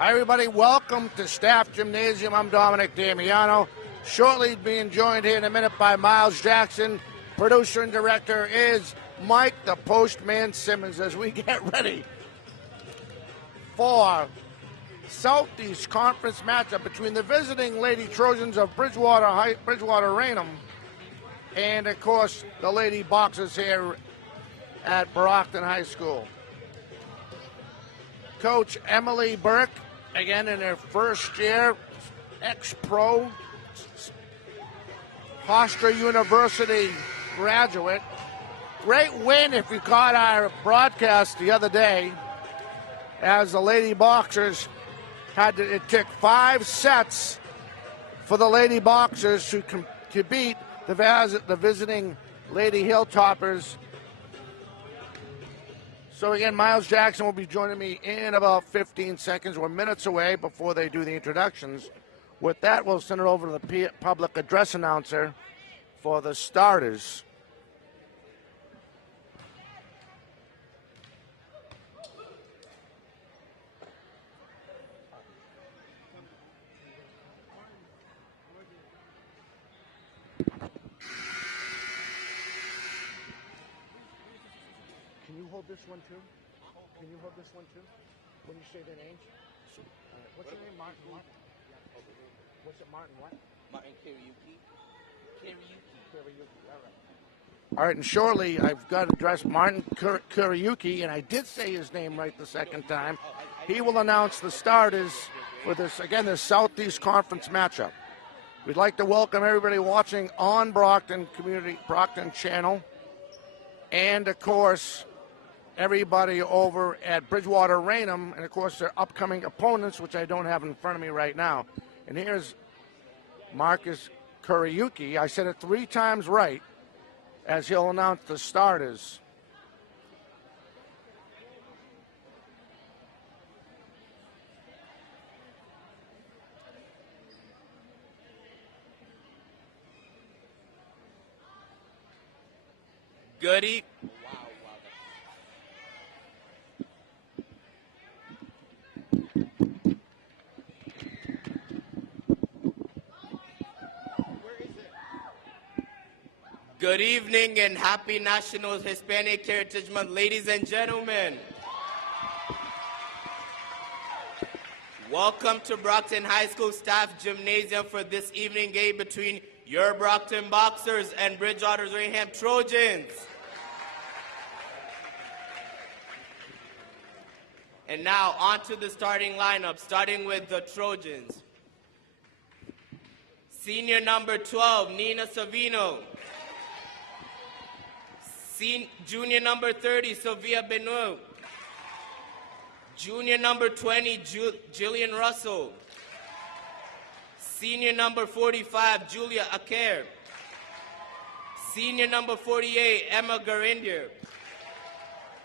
Hi, everybody. Welcome to Staff Gymnasium. I'm Dominic Damiano. Shortly being joined here in a minute by Miles Jackson. Producer and director is Mike the Postman Simmons as we get ready for Southeast Conference matchup between the visiting Lady Trojans of Bridgewater-Raynham and, of course, the Lady Boxers here at Brockton High School. Coach Emily Burke, again in her first year, ex-pro, Hofstra University graduate. Great win if you caught our broadcast the other day, as the Lady Boxers it took 5 sets for the Lady Boxers to beat the visiting Lady Hilltoppers. So again, Miles Jackson will be joining me in about 15 seconds. We're minutes away before they do the introductions. With that, we'll send it over to the public address announcer for the starters. Can you hold this one too? Can you hold this one too? When you say their names? What's your name? Martin what? What's it, Martin what? Martin Kariuki. All right, and shortly I've got to address Martin Kariuki, and I did say his name right the second time. He will announce the starters for this Southeast Conference matchup. We'd like to welcome everybody watching on Brockton Channel, and of course everybody over at Bridgewater-Raynham, and of course their upcoming opponents, which I don't have in front of me right now. And here's Marcus Kuriuki. I said it 3 times right, as he'll announce the starters. Goody. Good evening and happy National Hispanic Heritage Month, ladies and gentlemen. Welcome to Brockton High School Staff Gymnasium for this evening game between your Brockton Boxers and Bridgewater-Raynham Trojans. And now on to the starting lineup, starting with the Trojans. Senior number 12, Nina Savino. Junior number 30, Sylvia Benoit. Junior number 20, Jillian Russell. Senior number 45, Julia Aker. Senior number 48, Emma Garindier.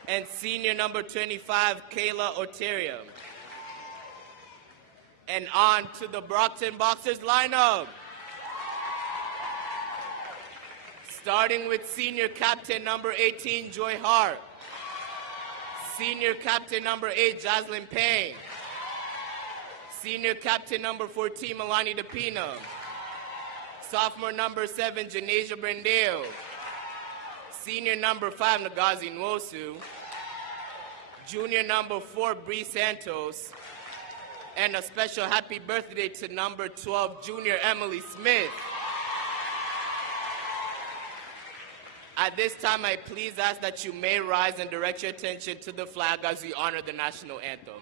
And senior number 25, Kayla Oteria. And on to the Brockton Boxers lineup. Starting with senior captain number 18, Joy Hart. Senior captain number 8, Jocelyn Payne. Senior captain number 14, Milani DePina. Sophomore number 7, Janasia Brendale. Senior number 5, Nagazi Nwosu. Junior number 4, Bree Santos. And a special happy birthday to number 12, Junior Emily Smith. At this time, I please ask that you may rise and direct your attention to the flag as we honor the national anthem.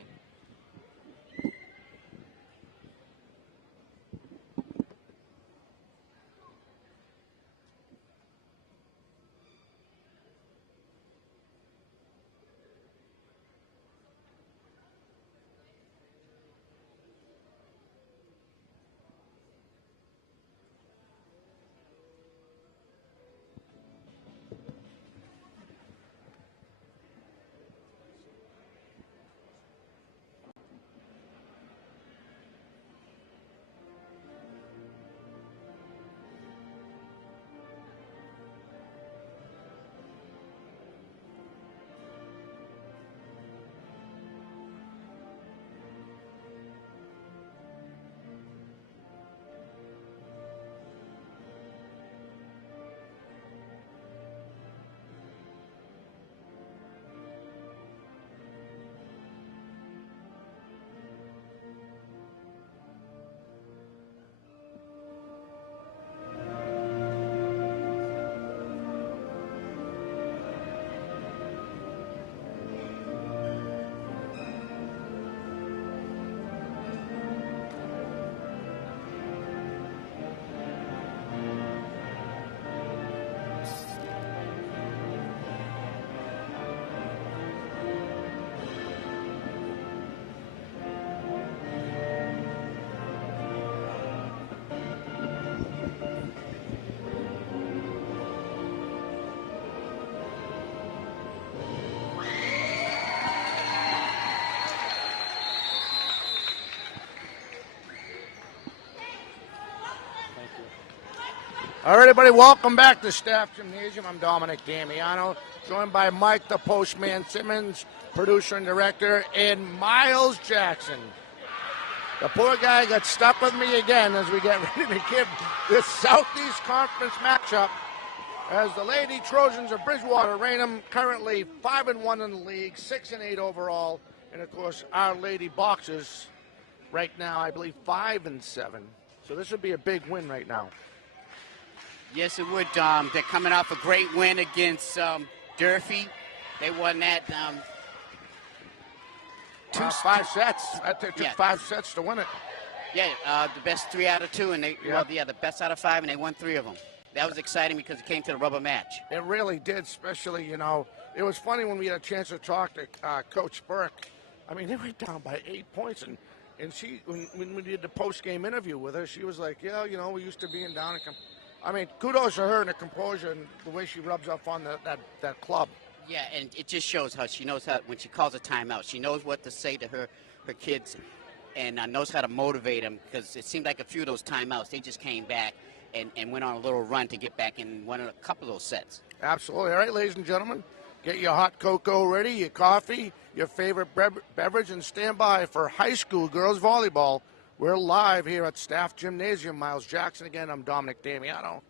All right, everybody, welcome back to Staff Gymnasium. I'm Dominic Damiano, joined by Mike, the Postman Simmons, producer and director, and Miles Jackson. The poor guy got stuck with me again as we get ready to give this Southeast Conference matchup as the Lady Trojans of Bridgewater-Raynham currently 5-1 in the league, 6-8 overall, and of course our Lady Boxers right now, I believe, 5-7. So this would be a big win right now. Yes, it would, Dom. They're coming off a great win against Durfee. They won that 5 sets. That took 5 sets to win it. Yeah, the best 3 out of 2, and they the best out of 5, and they won 3 of them. That was exciting because it came to the rubber match. It really did, especially, you know, it was funny when we had a chance to talk to Coach Burke. I mean, they went down by 8 points, and she, when we did the post-game interview with her, she was like, yeah, you know, we used to being down. I mean, kudos to her and the composure and the way she rubs up on that club. Yeah, and it just shows how she knows how, when she calls a timeout, she knows what to say to her kids and knows how to motivate them, because it seemed like a few of those timeouts, they just came back and went on a little run to get back in a couple of those sets. Absolutely. All right, ladies and gentlemen, get your hot cocoa ready, your coffee, your favorite beverage, and stand by for high school girls volleyball. We're live here at Staff Gymnasium. Miles Jackson again. I'm Dominic Damiano.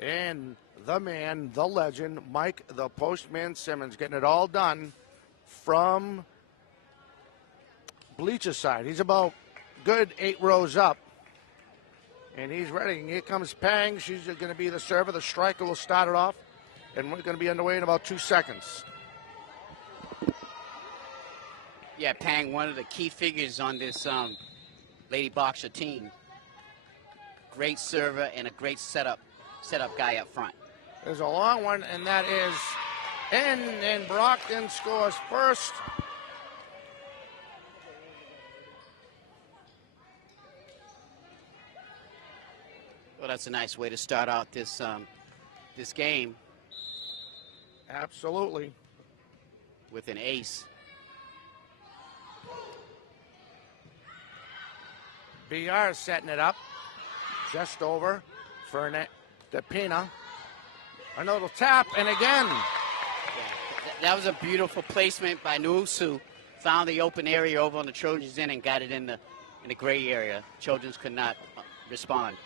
And the man, the legend, Mike the Postman Simmons, getting it all done from bleacher side. He's about good 8 rows up. And he's ready. And here comes Pang. She's going to be the server. The striker will start it off. And we're going to be underway in about 2 seconds. Yeah, Pang, one of the key figures on this Lady Boxer team. Great server and a great setup guy up front. There's a long one, and that is in, and Brockton scores first. Well, that's a nice way to start out this this game. Absolutely. With an ace. BR setting it up. Just over for DePina. Another tap, and again. Yeah, that was a beautiful placement by Nuusu. Found the open area over on the Trojans end and got it in the gray area. Trojans could not respond.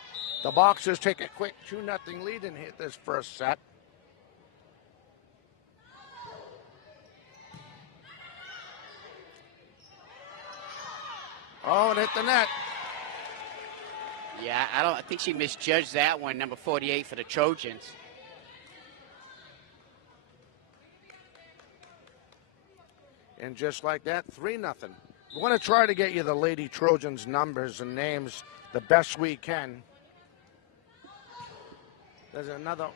The Boxers take a quick 2-0 lead and hit this first set. Oh, and hit the net. Yeah, I think she misjudged that one, number 48 for the Trojans. And just like that, 3-0. We want to try to get you the Lady Trojans numbers and names the best we can. There's another.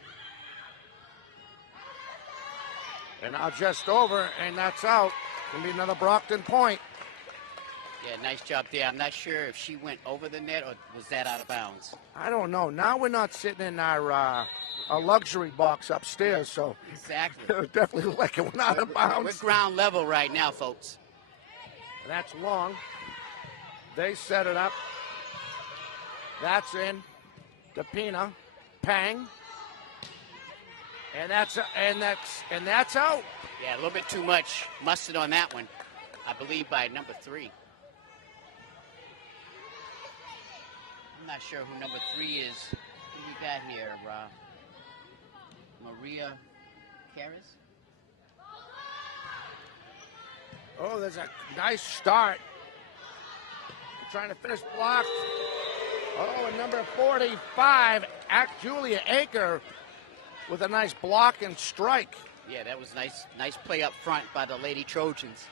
And now just over, and that's out. Going to be another Brockton point. Yeah, nice job there. I'm not sure if she went over the net or was that out of bounds. I don't know. Now we're not sitting in our luxury box upstairs, so exactly. It definitely looked like it went out of bounds. We're ground level right now, folks. And that's long. They set it up. That's in. DePina, Pang, and that's out. Yeah, a little bit too much mustard on that one. I believe by number 3. I'm not sure who number 3 is. Who we got here? Maria Karras? Oh, there's a nice start. Trying to finish blocked. Oh, and number 45, Julia Aker with a nice block and strike. Yeah, that was nice play up front by the Lady Trojans.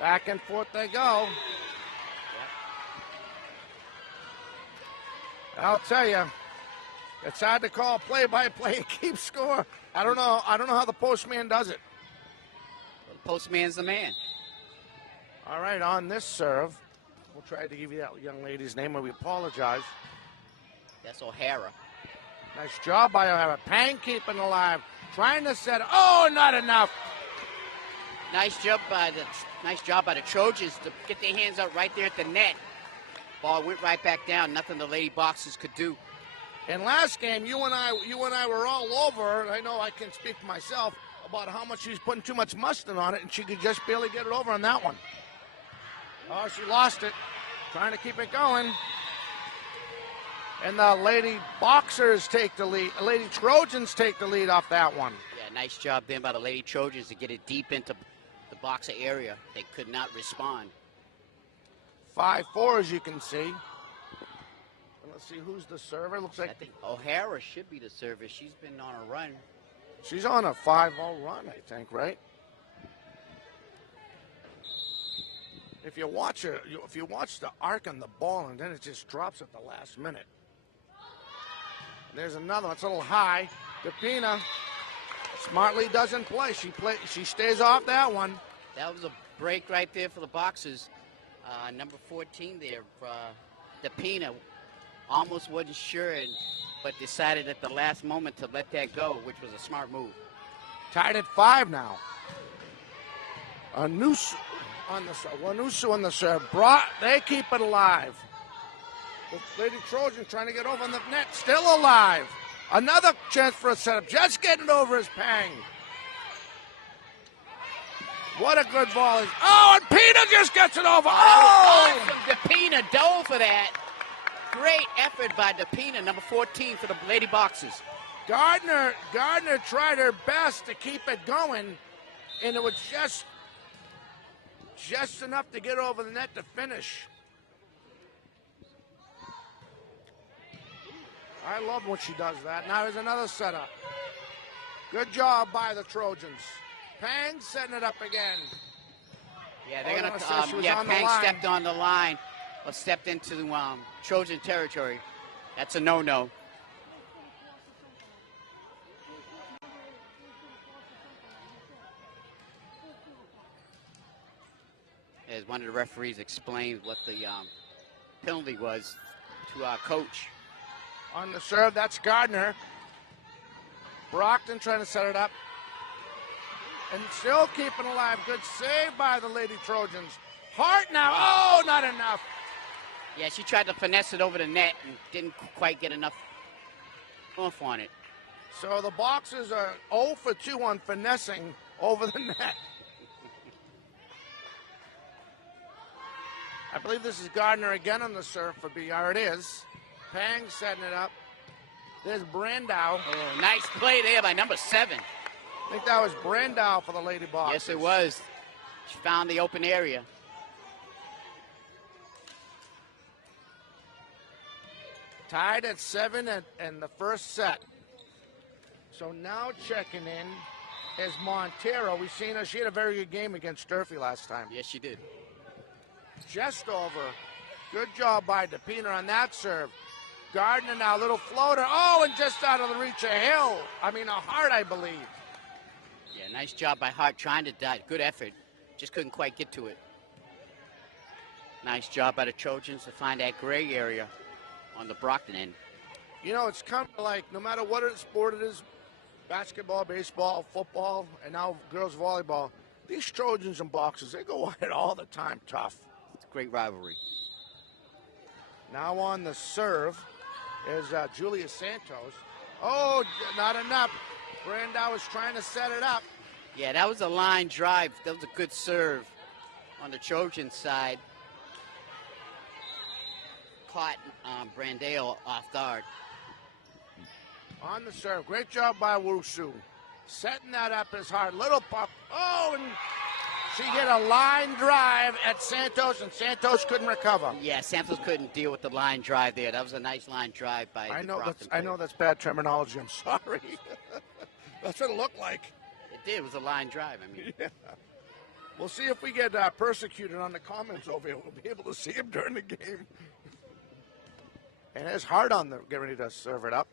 Back and forth they go. Yep. I'll tell you, it's hard to call play-by-play and keep score. I don't know how the postman does it. Well, the postman's the man. All right, on this serve, we'll try to give you that young lady's name, and we apologize. That's O'Hara. Nice job by O'Hara. Pang keeping alive. Trying to set. Oh, not enough. Nice job by the Trojans to get their hands up right there at the net. Ball went right back down. Nothing the Lady Boxers could do. In last game, you and I were all over. I know I can speak for myself about how much she's putting too much mustard on it, and she could just barely get it over on that one. Oh, she lost it. Trying to keep it going. And the Lady Boxers take the lead. Lady Trojans take the lead off that one. Yeah, nice job then by the Lady Trojans to get it deep into the boxer area. They could not respond. 5-4, as you can see. And let's see who's the server. Looks like I think O'Hara should be the server. She's been on a run. She's on a 5-0 run, I think, right? If you watch the arc on the ball, and then it just drops at the last minute. There's another one. It's a little high. DePina smartly doesn't play. She stays off that one. That was a break right there for the Boxers. Number 14 there, DePina, almost wasn't sure, but decided at the last moment to let that go, which was a smart move. Tied at 5 now. Wanusu on the serve. Wanusu on the serve. They keep it alive. The Lady Trojan trying to get over on the net, still alive. Another chance for a setup. Just getting over his Pang. What a good volley. Oh, and Pina just gets it over. Oh! Awesome. DePina dove for that. Great effort by DePina, number 14 for the Lady Boxers. Gardner tried her best to keep it going, and it was just enough to get over the net to finish. I love when she does that. Now here's another setup. Good job by the Trojans. Pang setting it up again. Yeah, they're gonna. Pang stepped on the line, or stepped into Trojan territory. That's a no-no. As one of the referees explained what the penalty was to our coach. On the serve, that's Gardner. Brockton trying to set it up. And still keeping alive. Good save by the Lady Trojans. Hart now. Oh, not enough. Yeah, she tried to finesse it over the net and didn't quite get enough oomph on it. So the Boxers are 0 for 2 on finessing over the net. I believe this is Gardner again on the serve for BR. It is. Pang setting it up. There's Brandow. Oh, nice play there by number 7. I think that was Brandow for the Lady Boxers. Yes, it was. She found the open area. Tied at 7 in the first set. So now checking in is Montero. We've seen her. She had a very good game against Durfee last time. Yes, she did. Just over. Good job by DePina on that serve. Gardner now, little floater. Oh, and just out of the reach of Hart, I believe. Yeah, nice job by Hart trying to dive. Good effort. Just couldn't quite get to it. Nice job by the Trojans to find that gray area on the Brockton end. You know, it's kind of like no matter what sport it is, basketball, baseball, football, and now girls volleyball, these Trojans and Boxers, they go at it all the time tough. It's a great rivalry. Now on the serve is Julia Santos. Oh, not enough. Brandow was trying to set it up. Yeah, that was a line drive. That was a good serve on the Trojan side. Caught Brandow off guard. On the serve. Great job by Wusu. Setting that up is hard. Little pop. Oh, and she hit a line drive at Santos, and Santos couldn't recover. Yeah, Santos couldn't deal with the line drive there. That was a nice line drive by I know that's bad terminology. I'm sorry. That's what it looked like. It did. It was a line drive. I mean, yeah. We'll see if we get persecuted on the comments over here. We'll be able to see him during the game. And it's hard on the get ready to serve it up.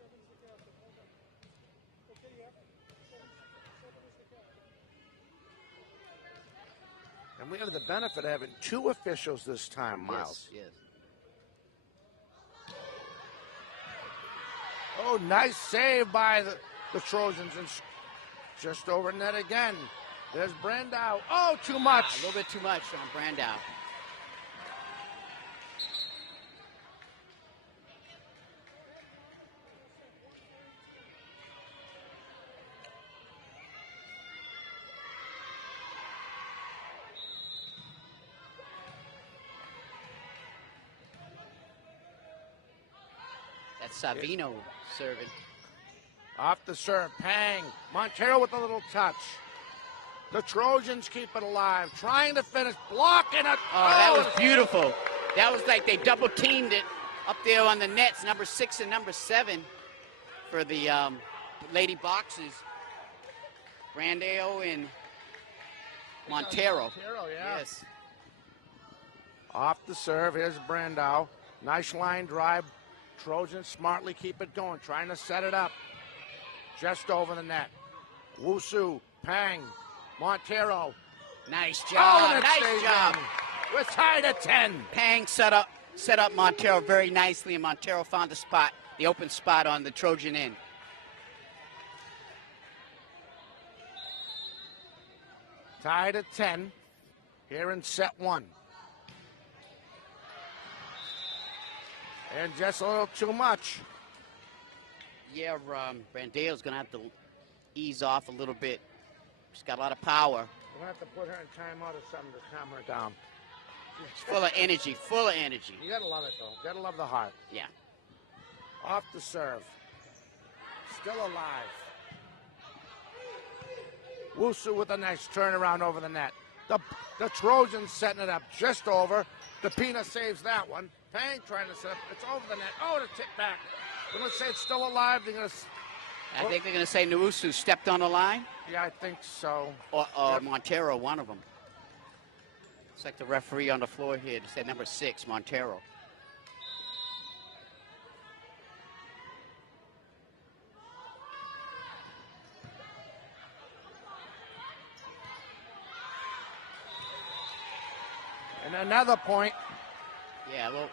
And we have the benefit of having 2 officials this time, Miles. Yes. Oh, nice save by the Trojans. And Just over net again. There's Brandow. Oh, too much. A little bit too much on Brandow. That's Savino serving. Off the serve, Pang. Montero with a little touch. The Trojans keep it alive, trying to finish, blocking it. Oh, that was beautiful. That was like they double teamed it up there on the nets, number 6 and number 7 for the Lady Boxers. Brandow and Montero. Yeah. Yes. Off the serve, here's Brandow. Nice line drive. Trojans smartly keep it going, trying to set it up. Just over the net. Wusu, Pang, Montero. Nice Oh, job. and it Nice stays job. in. We're tied at 10. Pang set up Montero very nicely, and Montero found the open spot on the Trojan end. Tied at 10 here in set 1. And just a little too much. Yeah, Brandale's going to have to ease off a little bit. She's got a lot of power. We're going to have to put her in timeout or something to calm her down. She's full of energy, full of energy. You got to love it, though. Got to love the heart. Yeah. Off the serve. Still alive. Wusu with a nice turnaround over the net. The Trojans setting it up just over. DePina saves that one. Pang trying to set up. It's over the net. Oh, the tip back. They're going to say it's still alive. They're going to... I think they're going to say Nwusu stepped on the line. Yeah, I think so. Or Montero, one of them. It's like the referee on the floor here. It said number 6, Montero. And another point. Yeah, a little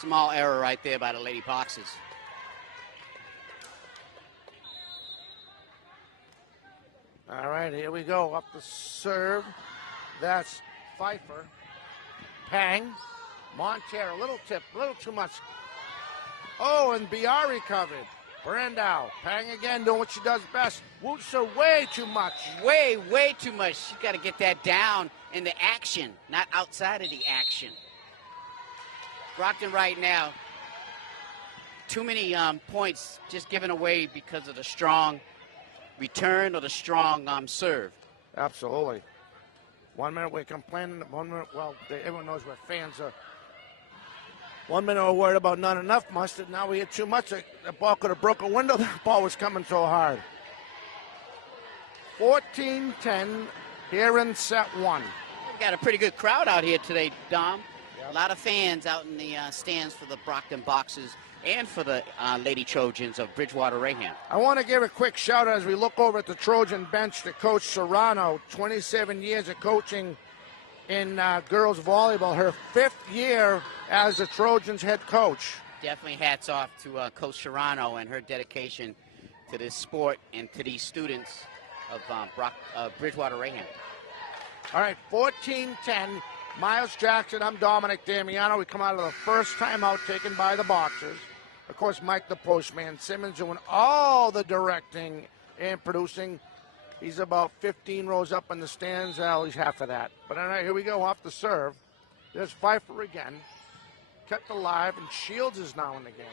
small error right there by the Lady Boxers. All right, here we go. Up the serve. That's Pfeiffer. Pang. Montero. Little tip. Little too much. Oh, and Biari covered. Brandow. Pang again doing what she does best. Wusu way too much. Way too much. She's got to get that down in the action, not outside of the action. Brockton right now, too many points just given away because of the strong return or the strong serve. Absolutely. 1 minute we're complaining. 1 minute, well, everyone knows we're fans are. 1 minute we're worried about not enough mustard. Now we hit too much. The ball could have broke a window. The ball was coming so hard. 14-10 here in set 1. We've got a pretty good crowd out here today, Dom. Yep. A lot of fans out in the stands for the Brockton Boxers and for the Lady Trojans of Bridgewater-Raynham. I want to give a quick shout out as we look over at the Trojan bench to Coach Serrano, 27 years of coaching in girls volleyball, her 5th year as the Trojans head coach. Definitely hats off to Coach Serrano and her dedication to this sport and to these students of Bridgewater-Raynham. All right, 14-10. Miles Jackson, I'm Dominic Damiano. We come out of the first timeout taken by the Boxers. Of course, Mike the Postman Simmons doing all the directing and producing. He's about 15 rows up in the stands. Well, he's half of that. But all right, here we go off the serve. There's Pfeiffer again. Kept alive, and Shields is now in the game.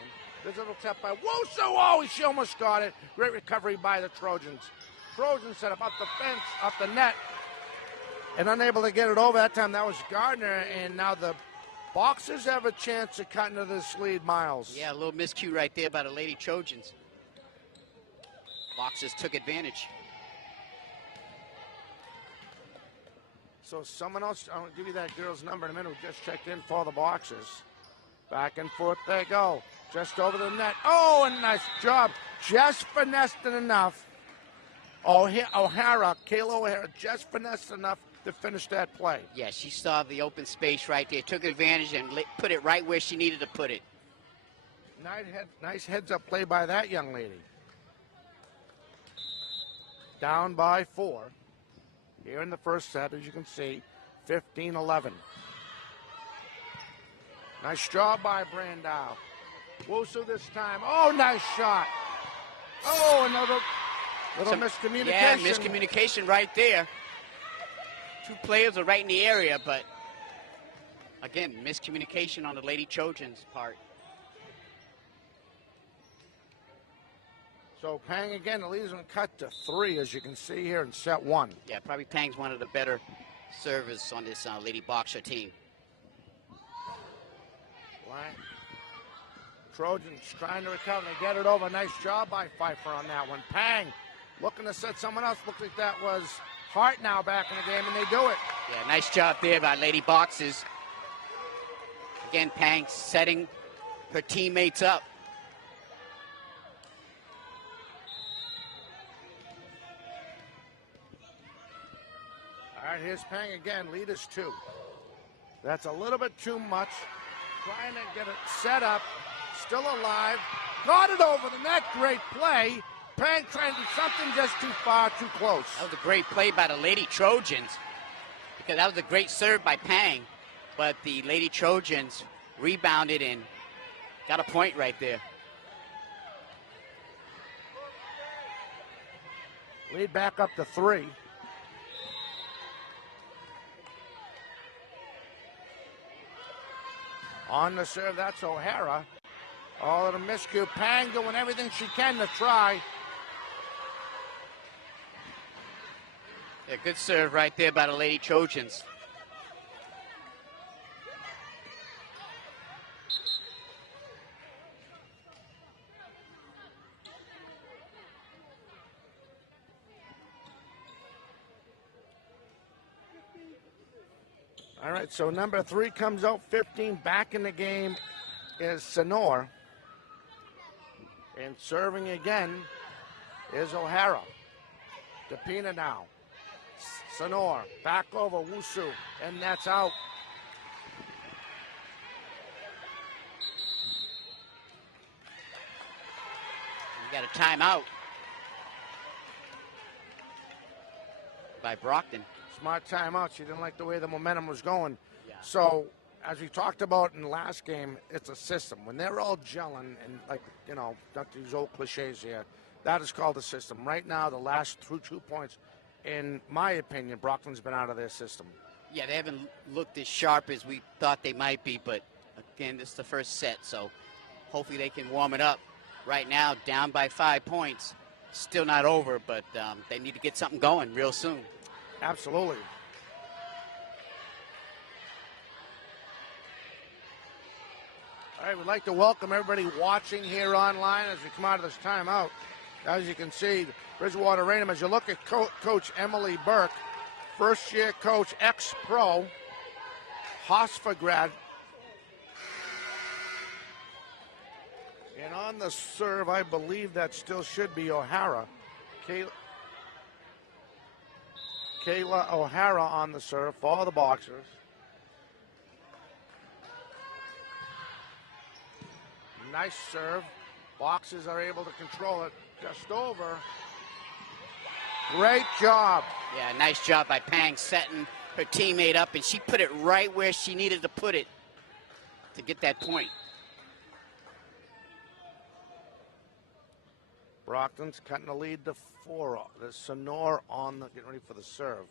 There's a little tap by Wusu. Oh, she almost got it. Great recovery by the Trojans. Trojans set up the fence, up the net, and unable to get it over. That time that was Gardner, and now the Boxers have a chance to cut into this lead, Miles. Yeah, a little miscue right there by the Lady Trojans. Boxers took advantage. So someone else, I'll give you that girl's number in a minute, who just checked in for the Boxers. Back and forth they go. Just over the net. Oh, and nice job. Just finessed it enough. O'Hara, Kayla O'Hara, just finessed enough to finish that play. Yeah, she saw the open space right there, took advantage and put it right where she needed to put it. Nice heads-up play by that young lady. down by 4 here in the first set, as you can see, 15-11. Nice job by Brandau. Wusu this time. Oh, nice shot. Oh, another little miscommunication. Yeah, miscommunication right there. Two players are right in the area, but again, miscommunication on the Lady Trojans' part. So Pang again leads them cut to 3, as you can see here in set 1. Yeah, probably Pang's one of the better servers on this Lady Boxer team. Right. Trojans trying to recover. They get it over. Nice job by Pfeiffer on that one. Pang looking to set someone else. Looks like that was Hart now back in the game, and they do it. Yeah, nice job there by Lady Boxers. Again, Pang setting her teammates up. All right, here's Pang again. Lead is 2. That's a little bit too much. Trying to get it set up. Still alive. Got it over the net. Great play. Pang trying to do something just too far, too close. That was a great play by the Lady Trojans, because that was a great serve by Pang, but the Lady Trojans rebounded and got a point right there. Lead back up to 3. On the serve, that's O'Hara. Oh, the miscue. Pang doing everything she can to try. Yeah, good serve right there by the Lady Trojans. All right, so number 3 comes out 15. Back in the game is Sonor. And serving again is O'Hara. DePina now. Sonor back over Wusu, and that's out. We got a timeout by Brockton. Smart timeout. She didn't like the way the momentum was going. Yeah. So, as we talked about in the last game, it's a system. When they're all gelling and, like, you know, not these old cliches here, that is called a system. Right now, the last 2 points, in my opinion, Brockton's been out of their system. Yeah, they haven't looked as sharp as we thought they might be, but again, this is the first set, so hopefully they can warm it up. Right now, down by 5 points. Still not over, but they need to get something going real soon. Absolutely. All right, we'd like to welcome everybody watching here online as we come out of this timeout. As you can see, Bridgewater-Raynham, as you look at Coach Emily Burke, first-year coach, ex-pro, Hofstra grad. And on the serve, I believe that still should be O'Hara. Kayla O'Hara on the serve for the Boxers. Nice serve. Boxers are able to control it. Just over. Great job. Yeah, nice job by Pang setting her teammate up, and she put it right where she needed to put it to get that point. Brockton's cutting the lead to 4. There's Sonor on the, getting ready for the serve.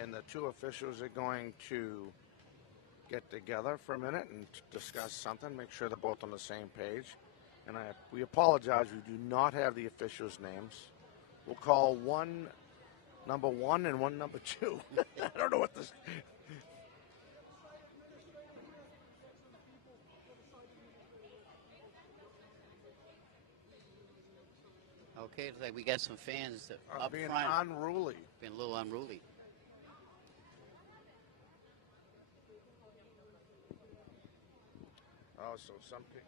And the 2 officials are going to get together for a minute and discuss something, make sure they're both on the same page. And we apologize, we do not have the officials' names. We'll call one number 1 and one number 2. I don't know what this... Okay, it's like we got some fans that up being front. unruly. Been a little unruly. Oh, so some people...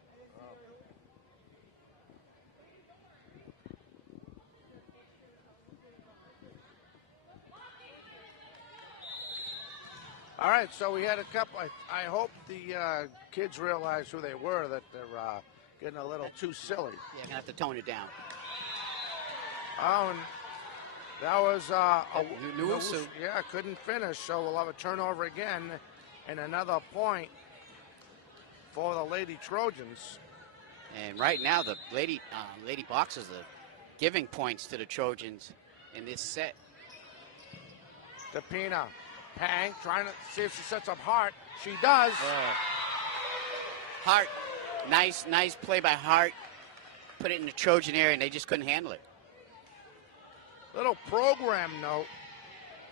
All right, so we had a couple. I hope the kids realize who they were, that they're getting a little too silly. Yeah, gonna have to tone it down. Oh, and That was Nuusu. Yeah, couldn't finish, so we'll have a turnover again and another point for the Lady Trojans. And right now, the Lady Boxers are giving points to the Trojans in this set. DePina, Pang, trying to see if she sets up Hart. She does. Hart, nice play by Hart. Put it in the Trojan area, and they just couldn't handle it. Little program note.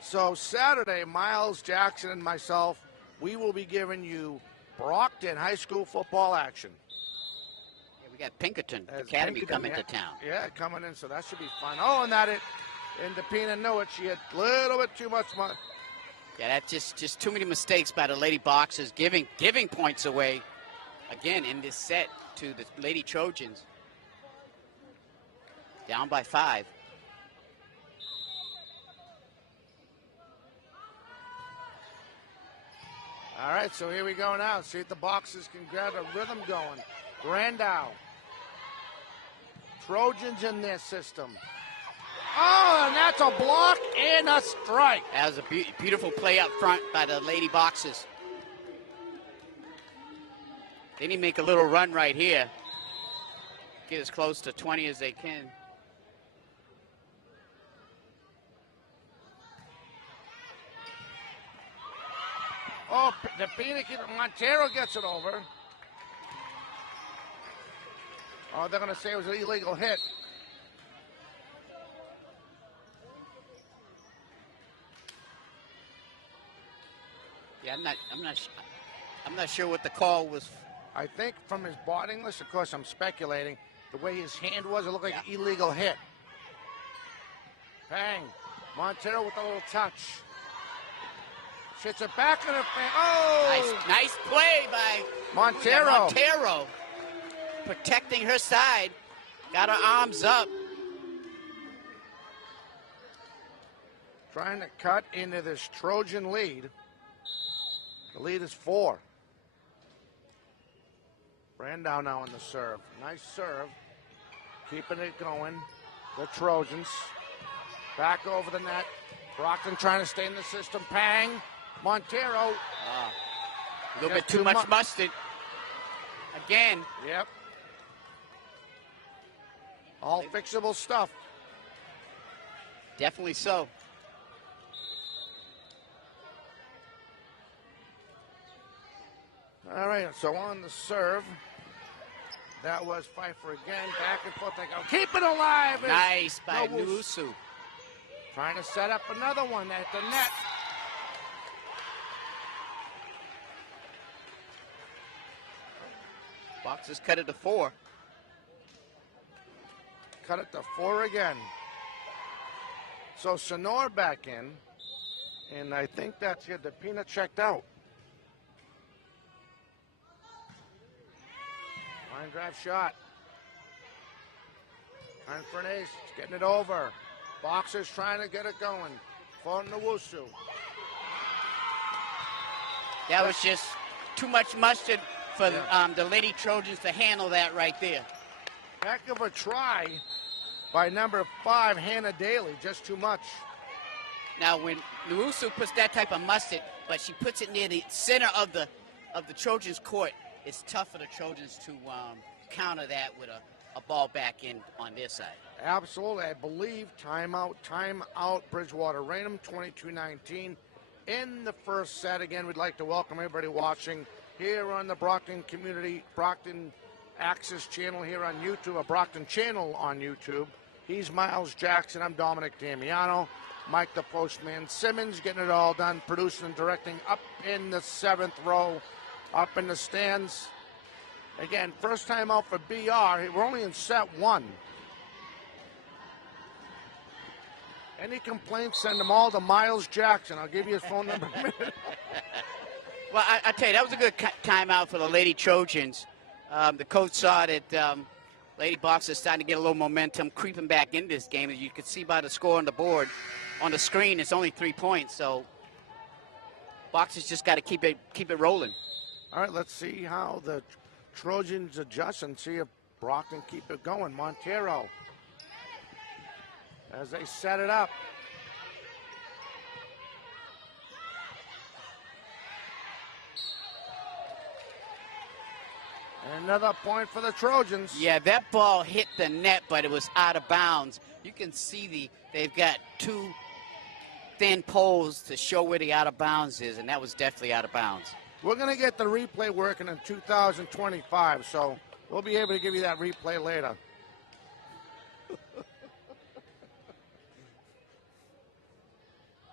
So Saturday, Miles, Jackson, and myself, we will be giving you Brockton High School football action. Yeah, we got Pinkerton Academy coming to town. Yeah, coming in, so that should be fun. Oh, and DePina knew it. She had a little bit too much money. Yeah, that's just too many mistakes by the Lady Boxers, giving points away again in this set to the Lady Trojans. Down by 5. All right, so here we go now. See if the Boxers can get a rhythm going. Brandow. Trojans in their system. Oh, and that's a block and a strike. That was a beautiful play up front by the Lady Boxers. They need to make a little run right here. Get as close to 20 as they can. Oh, DePina, Montero gets it over. Oh, they're going to say it was an illegal hit. Yeah, I'm not sure what the call was. I think from his body English, of course, I'm speculating. The way his hand was, it looked like an illegal hit. Bang. Montero with a little touch. Shits it back in her face. Oh! Nice play by Montero. Protecting her side. Got her arms up. Trying to cut into this Trojan lead. The lead is 4. Brandow now on the serve. Nice serve. Keeping it going. The Trojans. Back over the net. Brockton trying to stay in the system. Pang. Montero. A little bit too much mustard. Again. Yep. All fixable stuff. Definitely so. All right, so on the serve, that was Pfeiffer again. Back and forth they go. Keep it alive. Nice by Nuusu. Trying to set up another one at the net. Boxers cut it to 4. Cut it to 4 again. So Sonor back in, and I think that's it. DePina checked out. Line drive shot. Time for an ace. It's getting it over. Boxers trying to get it going. For Nuusu. That was just too much mustard for the Lady Trojans to handle that right there. Heck of a try by number 5, Hannah Daly. Just too much. Now, when Nuusu puts that type of mustard, but she puts it near the center of the Trojans' court, it's tough for the Trojans to counter that with a ball back in on their side. Absolutely. I believe timeout, Bridgewater-Raynham, 22-19 in the first set. Again, we'd like to welcome everybody watching here on the Brockton Access channel here on YouTube, a Brockton channel on YouTube. He's Miles Jackson. I'm Dominic Damiano. Mike the Postman Simmons getting it all done, producing and directing up in the 7th row, up in the stands. Again, first time out for BR. We're only in set 1. Any complaints, send them all to Miles Jackson. I'll give you his phone number in a minute. Well, I tell you, that was a good timeout for the Lady Trojans. The coach saw that Lady Boxers starting to get a little momentum, creeping back in this game. As you can see by the score on the board, on the screen, it's only 3 points. So Boxers just got to keep it rolling. All right, let's see how the Trojans adjust and see if Brockton keep it going. Montero, as they set it up, Another point for the Trojans. Yeah, that ball hit the net, but it was out of bounds. You can see they've got two thin poles to show where the out of bounds is, and that was definitely out of bounds. We're going to get the replay working in 2025, so we'll be able to give you that replay later.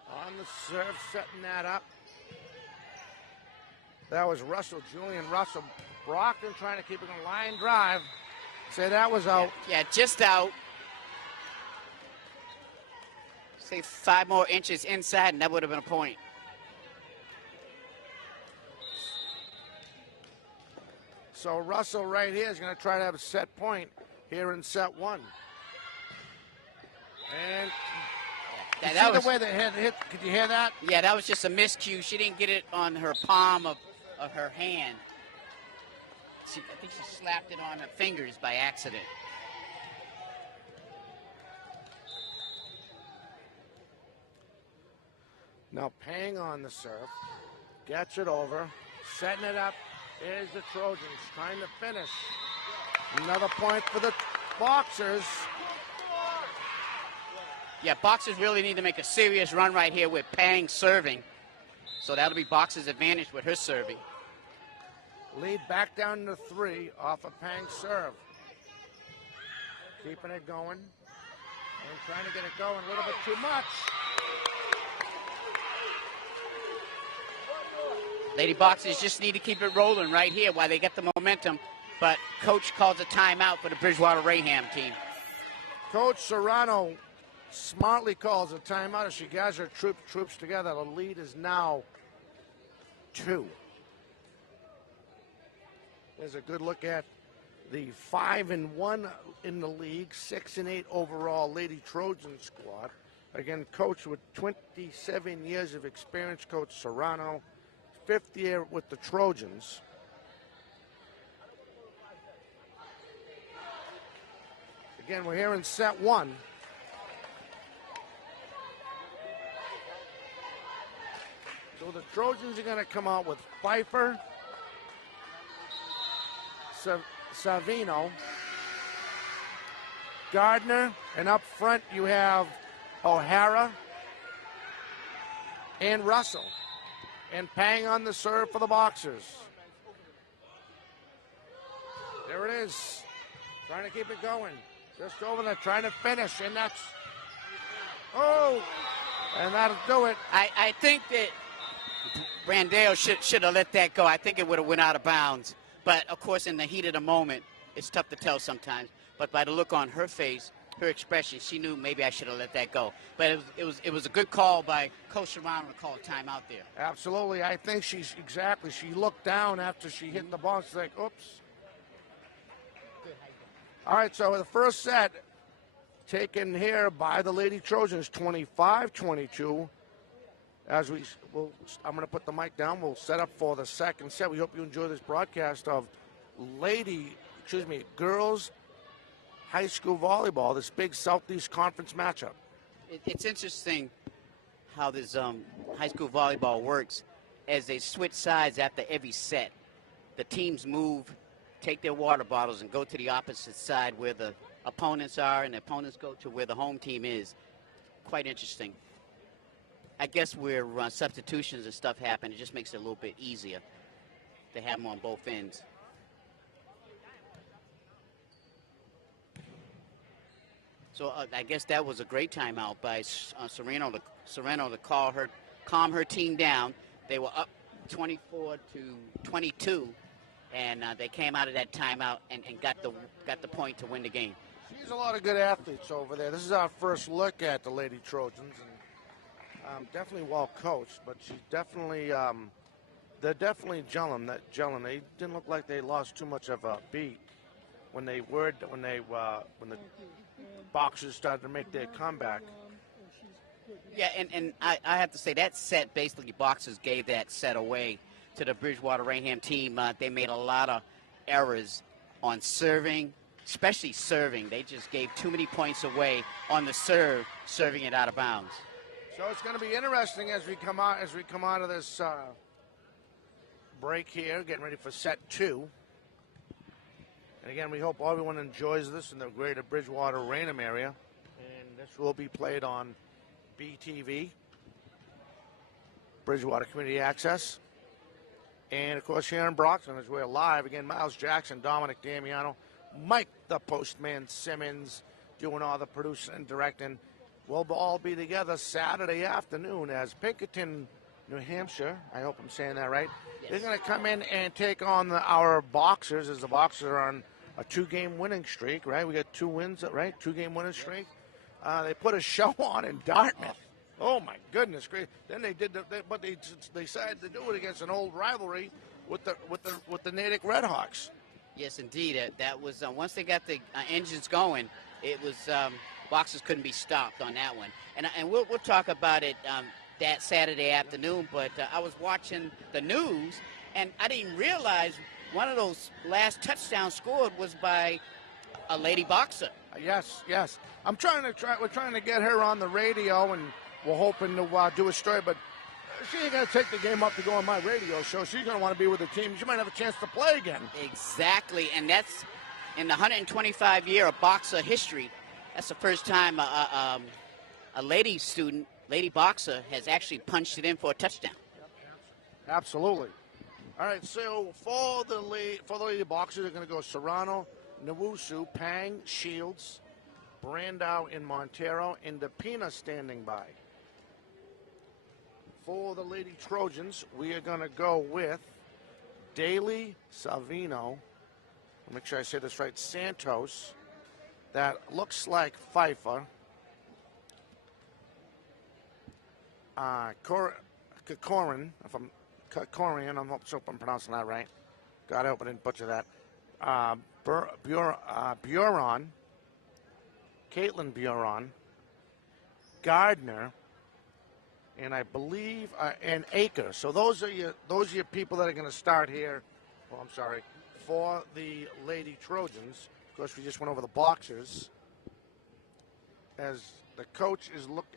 On the serve, setting that up. That was Julian Russell. Brockton trying to keep it a line drive. Say that was out. Yeah, just out. Say 5 more inches inside, and that would have been a point. So Russell right here is going to try to have a set point here in set 1. And that was the way the head hit. Could you hear that? Yeah, that was just a miscue. She didn't get it on her palm of her hand. I think she slapped it on her fingers by accident. Now Pang on the serve. Gets it over. Setting it up. Is the Trojans trying to finish. Another point for the Boxers. Yeah, Boxers really need to make a serious run right here with Pang serving. So that'll be Boxers' advantage with her serving. Lead back down to 3 off of Pang's serve. Keeping it going. And trying to get it going a little bit too much. Lady Boxers just need to keep it rolling right here while they get the momentum. But Coach calls a timeout for the Bridgewater-Raynham team. Coach Serrano smartly calls a timeout as she gathers her troops together. The lead is now 2. There's a good look at the 5-1 in the league, 6-8 overall Lady Trojan squad. Again, coached with 27 years of experience, Coach Serrano, 5th year with the Trojans. Again, we're here in set 1. So the Trojans are going to come out with Pfeiffer, Savino, Gardner, and up front you have O'Hara and Russell. And Pang on the serve for the Boxers. There it is. Trying to keep it going. Just over there, trying to finish, and that's... Oh! And that'll do it. I think that Brandale should have let that go. I think it would have went out of bounds. But, of course, in the heat of the moment, it's tough to tell sometimes. But by the look on her face, her expression, she knew maybe I should have let that go. But it was a good call by Coach Serrano to call a timeout there. Absolutely. I think she looked down after she hit the ball. She's like, oops. All right, so the first set taken here by the Lady Trojans, 25-22. I'm going to put the mic down. We'll set up for the second set. We hope you enjoy this broadcast of girls high school volleyball, this big Southeast Conference matchup. It's interesting how this high school volleyball works as they switch sides after every set. The teams move, take their water bottles, and go to the opposite side where the opponents are, and the opponents go to where the home team is. Quite interesting. I guess where substitutions and stuff happen, it just makes it a little bit easier to have them on both ends. So I guess that was a great timeout by Serrano to calm her team down. They were up 24-22, and they came out of that timeout and got the point to win the game. She's a lot of good athletes over there. This is our first look at the Lady Trojans, and definitely well coached. But she's definitely they're definitely gelling. They didn't look like they lost too much of a beat when the Boxers started to make their comeback. Yeah, and I have to say that set, basically Boxers gave that set away to the Bridgewater-Raynham team. They made a lot of errors on serving, especially serving. They just gave too many points away on the serving it out of bounds. So it's going to be interesting as we come out of this break here, getting ready for set 2. And again, we hope everyone enjoys this in the greater Bridgewater-Raynham area. And this will be played on BTV, Bridgewater Community Access. And, of course, here in Brockton, as we're live, again, Miles Jackson, Dominic Damiano, Mike the Postman Simmons, doing all the producing and directing. We'll all be together Saturday afternoon as Pinkerton, New Hampshire, I hope I'm saying that right. Yes. They're going to come in and take on our Boxers, as the Boxers are on a 2-game winning streak, right? We got 2 wins, right? 2-game winning streak. They put a show on in Dartmouth. Oh my goodness! Great. Then they did, but they decided to do it against an old rivalry with the Natick Redhawks. Yes, indeed. That was once they got the engines going, it was Boxers couldn't be stopped on that one. And we'll talk about it that Saturday afternoon. But I was watching the news, and I didn't realize one of those last touchdowns scored was by a lady boxer. Yes. We're trying to get her on the radio, and we're hoping to do a story, but she ain't going to take the game up to go on my radio show. She's going to want to be with the team. She might have a chance to play again. Exactly, and that's in the 125-year of boxer history. That's the first time a lady boxer has actually punched it in for a touchdown. Absolutely. All right, so for the lady boxers, they're going to go Serrano, Nowusu, Pang, Shields, Brandau in Montero, and DePina standing by. For the Lady Trojans, we are going to go with Daly, Savino, make sure I say this right, Santos, that looks like Pfeiffer, Kokorin, Kokorian, I'm hoping I'm pronouncing that right. God, I hope I didn't butcher that. Buron, Caitlin Buron, Gardner, and I believe and Aker. So those are your people that are going to start here. Oh, I'm sorry, for the Lady Trojans. Of course, we just went over the Boxers. As the coach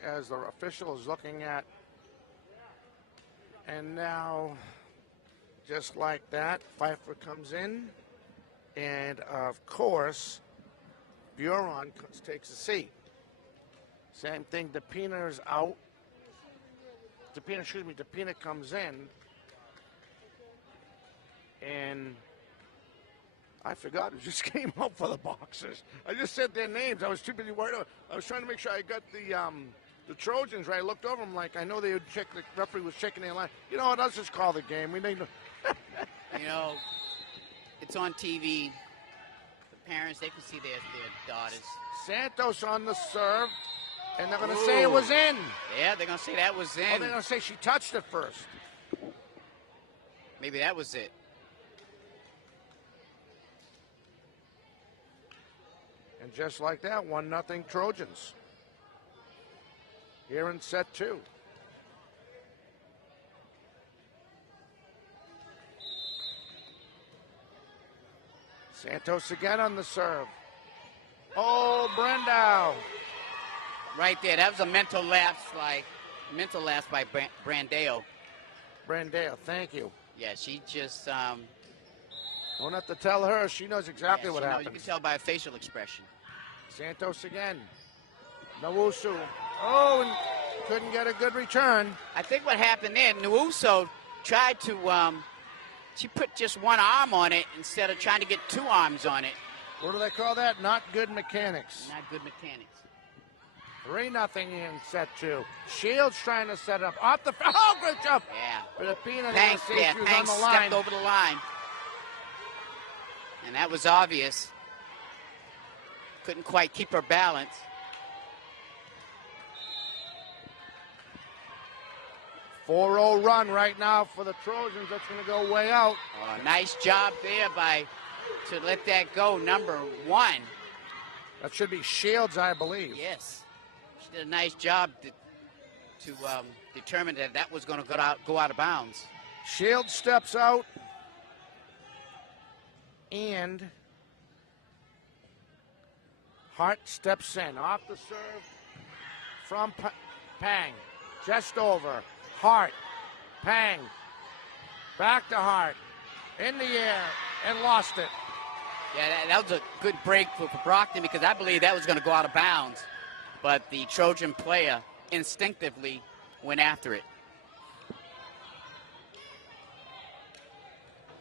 as the official is looking at, and now, just like that, Pfeiffer comes in, and of course, Buron takes a seat. Same thing, DePina is out. DePina comes in, and I forgot it just came out for the Boxers. I just said their names. I was too busy worried. I was trying to make sure I got the Trojans right. I looked over them like I know they would check. The referee was checking their line. You know what? Let's just call the game. We need. It's on TV. The parents, they can see their daughters. Santos on the serve, and they're going to say it was in. Yeah, they're going to say that was in. Oh, they're going to say she touched it first. Maybe that was it. And just like that, 1-0 Trojans. Here in set 2. Santos again on the serve. Oh, Brandau. Right there. That was a mental lapse by Brandao. Brandao, thank you. Yeah, she just... Don't have to tell her. She knows exactly what happened. You can tell by her facial expression. Santos again. Nowusu. Oh, and couldn't get a good return. I think what happened there, Nowusu tried to... she put just one arm on it instead of trying to get 2 arms on it. What do they call that? Not good mechanics. Not good mechanics. 3-0 in set 2. Shields trying to set it up. Off the... Oh, great job. Yeah. Filipina Thanks, on the line. Stepped over the line. And that was obvious. Couldn't quite keep her balance. .40 run right now for the Trojans. That's going to go way out. Nice job there to let that go, number 1. That should be Shields, I believe. Yes. She did a nice job to determine that was going to go out of bounds. Shields steps out. And Hart steps in. Off the serve from Pang. Just over. Hart. Pang. Back to Hart. In the air. And lost it. Yeah, that was a good break for Brockton because I believe that was going to go out of bounds. But the Trojan player instinctively went after it.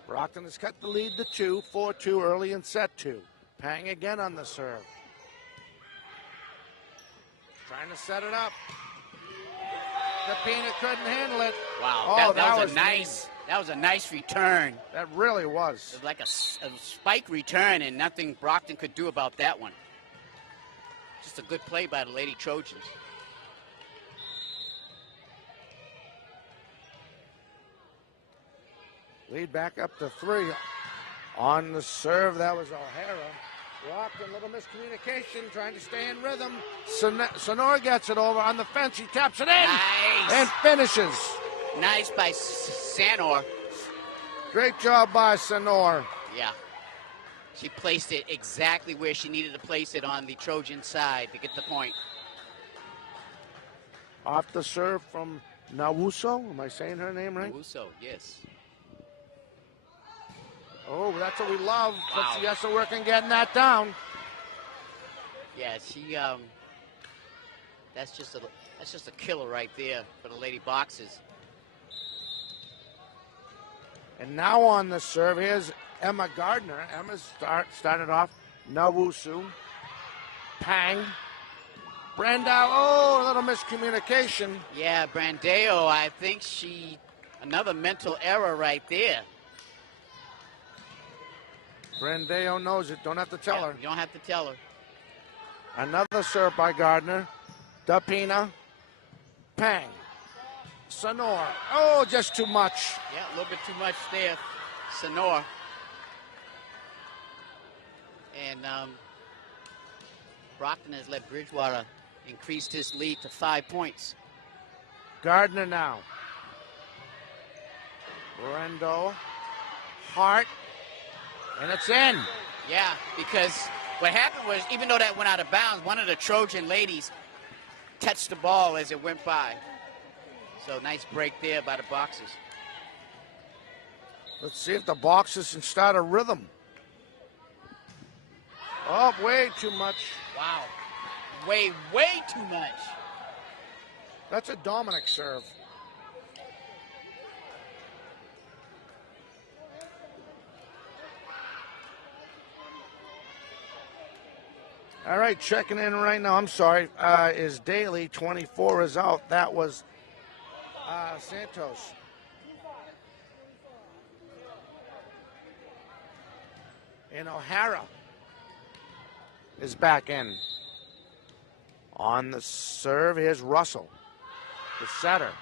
Brockton has cut the lead to 2, 4-2 early in set 2. Pang again on the serve. Trying to set it up. Tapina couldn't handle it. Wow, Oh, that was a nice. That was a nice return. That really was. It was like a spike return, and nothing Brockton could do about that one. Just a good play by the Lady Trojans. Lead back up to 3. On the serve, that was O'Hara. Brockton, little miscommunication, trying to stay in rhythm. Sonora gets it over on the fence. He taps it in. Nice. And finishes. Nice by Sanor. Great job by Sonora. Yeah. She placed it exactly where she needed to place it on the Trojan side to get the point. Off the serve from Nawuso. Am I saying her name right? Nawuso, yes. Oh, that's what we love. Wow. But she has to work in getting that down. Yeah, she that's just a killer right there for the Lady Boxers. And now on the serve, here's Emma Gardner. Emma started off. Nawusu. Pang. Brandau. Oh, a little miscommunication. Yeah, Brandeo, I think another mental error right there. Brandeo knows it. Don't have to tell her. You don't have to tell her. Another serve by Gardner. Dapina. Pang. Sonor. Oh, just too much. Yeah, a little bit too much there, Sonor. And Brockton has let Bridgewater increase his lead to 5 points. Gardner now. Rendo. Hart. And it's in. Yeah, because what happened was, even though that went out of bounds, one of the Trojan ladies touched the ball as it went by. So nice break there by the Boxers. Let's see if the Boxers can start a rhythm. Oh, way too much. Wow. Way too much. That's a Dominic serve. All right, checking in right now. I'm sorry. Is Daly, 24 is out. That was Santos. And O'Hara is back in. On the serve, here's Russell, the setter.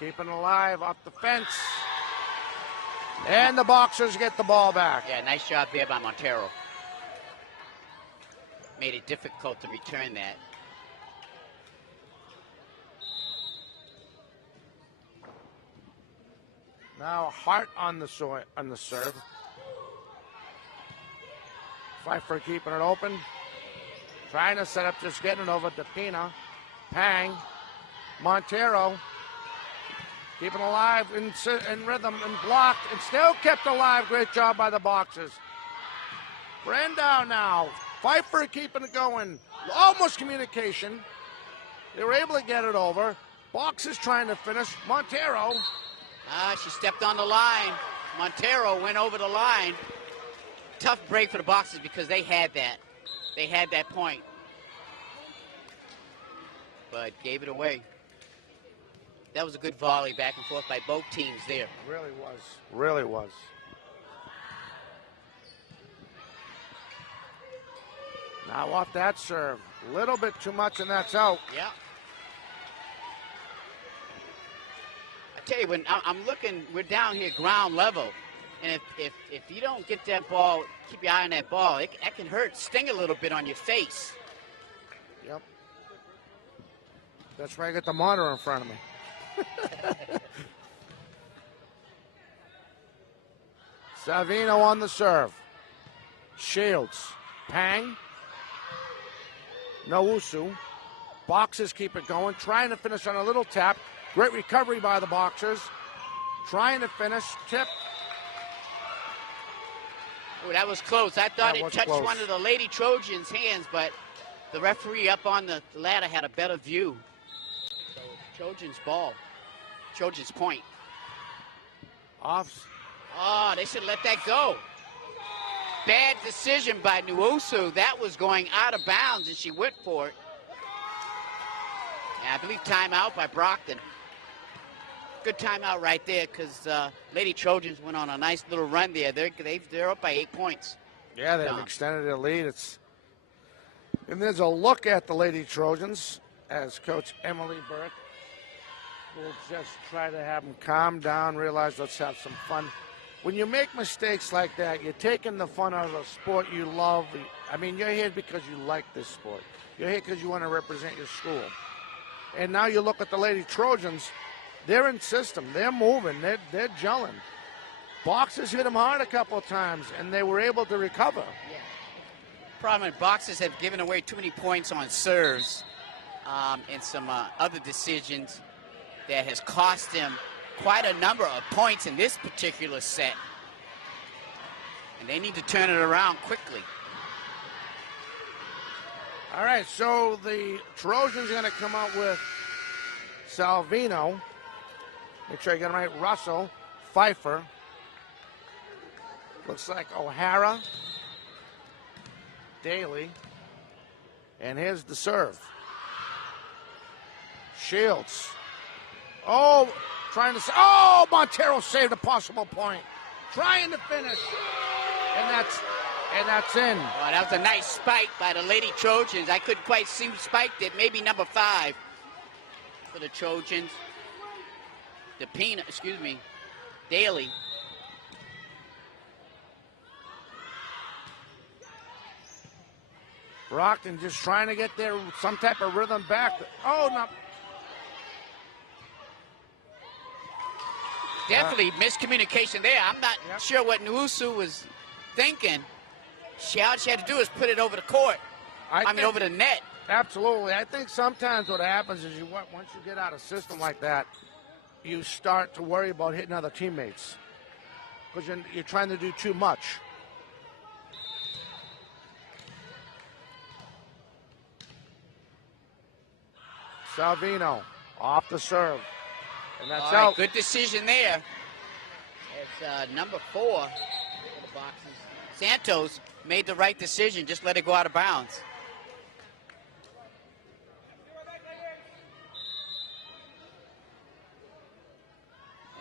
Keeping alive off the fence. And the Boxers get the ball back. Yeah, nice job there by Montero. Made it difficult to return that. Now Hart on the serve. Pfeiffer keeping it open. Trying to set up, just getting it over to Pina. Pang. Montero. Keeping alive in rhythm and blocked and still kept alive. Great job by the Boxers. Brandau now. Pfeiffer keeping it going. Almost communication. They were able to get it over. Boxers trying to finish. Montero. She stepped on the line. Montero went over the line. Tough break for the Boxers because they had that. They had that point. But gave it away. That was a good volley back and forth by both teams there. Really was. Really was. Now off that serve. A little bit too much and that's out. Yeah. I tell you, when I'm looking, we're down here ground level. And if you don't get that ball, keep your eye on that ball, that can hurt, sting a little bit on your face. Yep. That's why I got the monitor in front of me. Savino on the serve. Shields. Pang. Nawusu. Boxers keep it going. Trying to finish on a little tap. Great recovery by the Boxers. trying to finish. Tip. Oh, that was close. I thought That it was touched close. one of the Lady Trojans' hands, but the referee up on the ladder had a better view. So Trojans ball. Trojans point. Off. Oh, they should let that go. Bad decision by Nuusu. That was going out of bounds, and she went for it. And I believe timeout by Brockton. Good timeout right there, because Lady Trojans went on a nice little run there. They're up by 8 points. Yeah, they've extended their lead. And there's a look at the Lady Trojans as Coach Emily Burke will just try to have them calm down, realize let's have some fun. When you make mistakes like that, you're taking the fun out of the sport you love. I mean, you're here because you like this sport. You're here because you want to represent your school. And now you look at the Lady Trojans, they're in system. They're moving. They're gelling. Boxers hit them hard a couple of times, and they were able to recover. Yeah. Problem is, boxers have given away too many points on serves and some other decisions that has cost them quite a number of points in this particular set. And they need to turn it around quickly. All right, so the Trojans are going to come out with Salvino. Make sure I get it right. Russell, Pfeiffer. Looks like O'Hara, Daly. And here's the serve. Shields. Oh, trying to say. Oh, Montero saved a possible point. Trying to finish. And that's in. Oh, that was a nice spike by the Lady Trojans. I couldn't quite see who spiked it. Maybe number 5 for the Trojans. Daly. Brockton just trying to get some type of rhythm back. Oh, no. Definitely miscommunication there. I'm not sure what Nuusu was thinking. All she had to do is put it over the court. Over the net. Absolutely. I think sometimes what happens is once you get out of system like that, you start to worry about hitting other teammates because you're trying to do too much. Salvino off the serve. And that's out. Good decision there. It's number 4 for the Boxers. Santos made the right decision. Just let it go out of bounds.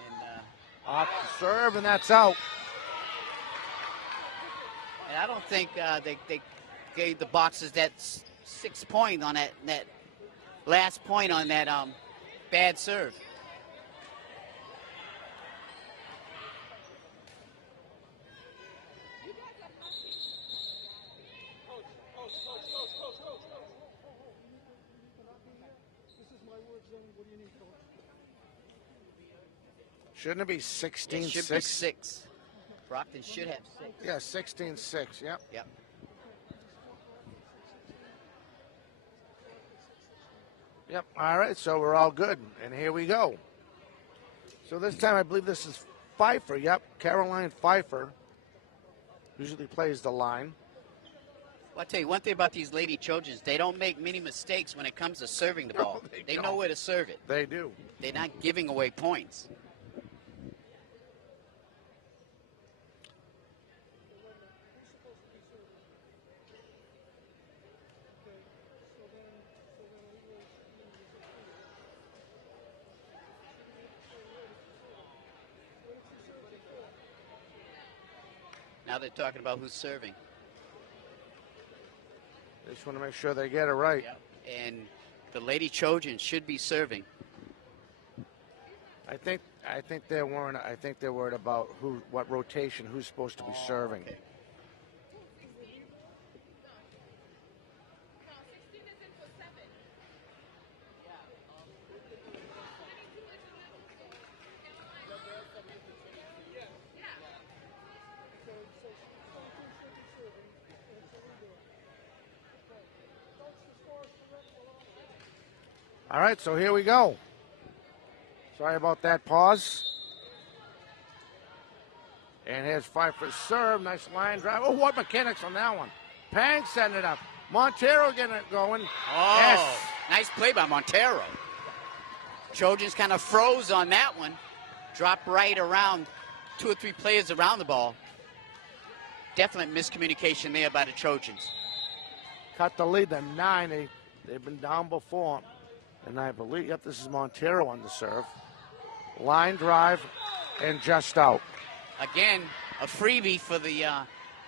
And off the serve, and that's out. And I don't think they gave the Boxers that 6 point on that last point on that bad serve. Shouldn't it be 16-6? It should be 6. Brockton should have 6. Yeah, 16-6, yep. Yep. Yep, all right, so we're all good, and here we go. So this time I believe this is Pfeiffer, yep, Caroline Pfeiffer. Usually plays the line. Well, I'll tell you one thing about these Lady Trojans. They don't make many mistakes when it comes to serving the ball. They know where to serve it. They do. They're not giving away points. Now they're talking about who's serving. They just want to make sure they get it right. Yep. And the Lady Trojans should be serving. I think they're worried. I think they're worried about what rotation, who's supposed to be serving. Okay. All right, so here we go. Sorry about that pause. And here's Pfeiffer's serve. Nice line drive. Oh, what mechanics on that one. Pang setting it up. Montero getting it going. Oh, yes. Nice play by Montero. Trojans kind of froze on that one. Dropped right around 2 or 3 players around the ball. Definite miscommunication there by the Trojans. Cut the lead to 9. They've been down before. And I believe, yep, this is Montero on the serve. Line drive and just out. Again, a freebie for the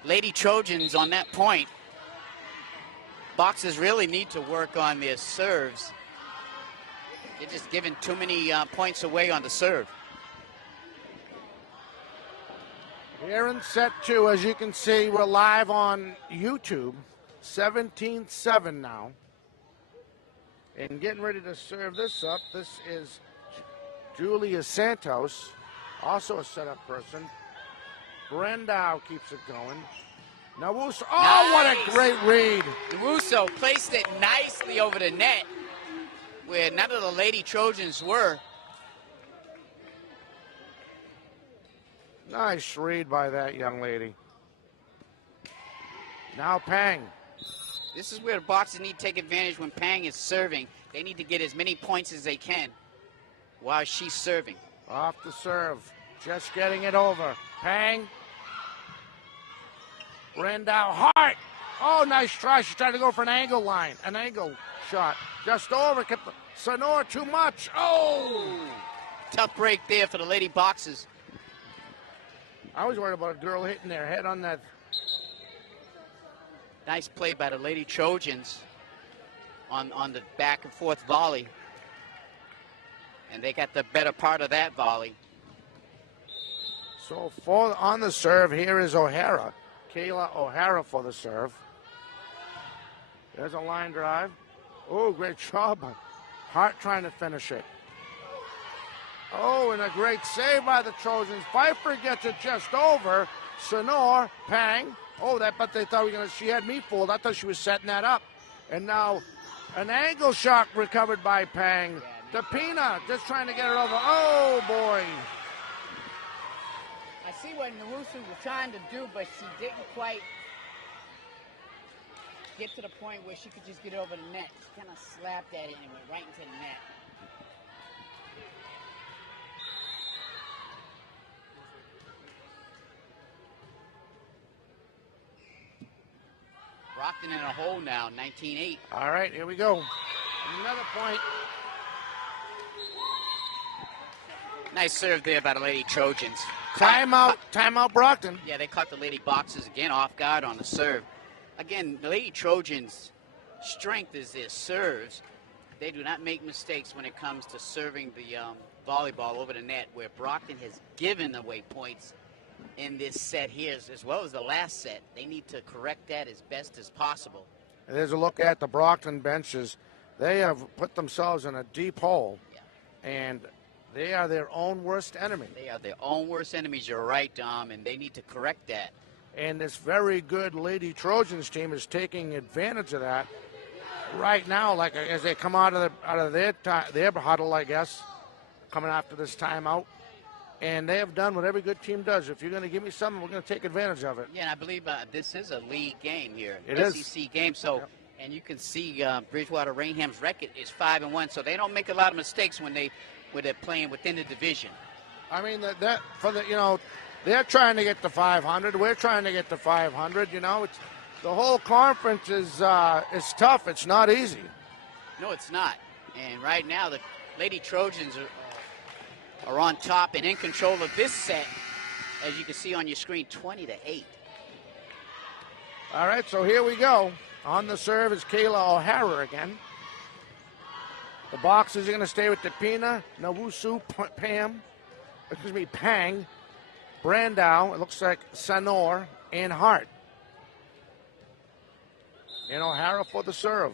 Lady Trojans on that point. Boxers really need to work on their serves. They're just giving too many points away on the serve. Here in set 2, as you can see, we're live on YouTube. 17-7 now. And getting ready to serve this up, this is Julia Santos, also a setup person. Brendau keeps it going. Nawuso, oh, nice. What a great read. Nawuso placed it nicely over the net where none of the Lady Trojans were. Nice read by that young lady. Now Pang. This is where the Boxers need to take advantage when Pang is serving. They need to get as many points as they can while she's serving. Off the serve. Just getting it over. Pang. Brendau Hart. Oh, nice try. She's trying to go for an angle line. An angle shot. Just over. Kept the Sonora too much. Oh! Tough break there for the Lady Boxers. I was worried about a girl hitting their head on that. Nice play by the Lady Trojans on the back and forth volley. And they got the better part of that volley. So on the serve, here is O'Hara. Kayla O'Hara for the serve. There's a line drive. Oh, great job. Hart trying to finish it. Oh, and a great save by the Trojans. Pfeiffer gets it just over. Sonor, Pang. Oh, but they thought she had me fooled. I thought she was setting that up. And now an angle shot recovered by Pang. DePina just trying to get it over. Oh, boy. I see what Nawusu was trying to do, but she didn't quite get to the point where she could just get it over the net. She kind of slapped at it and went right into the net. Brockton in a hole now, 19-8. All right, here we go. Another point. Nice serve there by the Lady Trojans. Timeout Brockton. Yeah, they caught the Lady Boxers again off guard on the serve. Again, the Lady Trojans' strength is their serves. They do not make mistakes when it comes to serving the volleyball over the net, where Brockton has given away points in this set here, as well as the last set. They need to correct that as best as possible. And there's a look at the Brockton benches. They have put themselves in a deep hole, and they are their own worst enemy. They are their own worst enemies, you're right, Dom, and they need to correct that. And this very good Lady Trojans team is taking advantage of that right now, like as they come out of their huddle, I guess, coming after this timeout. And they have done what every good team does. If you're going to give me something, we're going to take advantage of it. Yeah, and I believe this is a league game here. It is. SEC game, so, and you can see Bridgewater-Raynham's record is 5-1, so they don't make a lot of mistakes when they're playing within the division. I mean, they're trying to get to 500. We're trying to get to 500. It's the whole conference is tough. It's not easy. No, it's not. And right now, the Lady Trojans are on top and in control of this set, as you can see on your screen, 20-8. All right, so here we go. On the serve is Kayla O'Hara again. The Boxers are going to stay with DePina, Nawusu, Pang, Brandau, it looks like Sanor, and Hart. And O'Hara for the serve.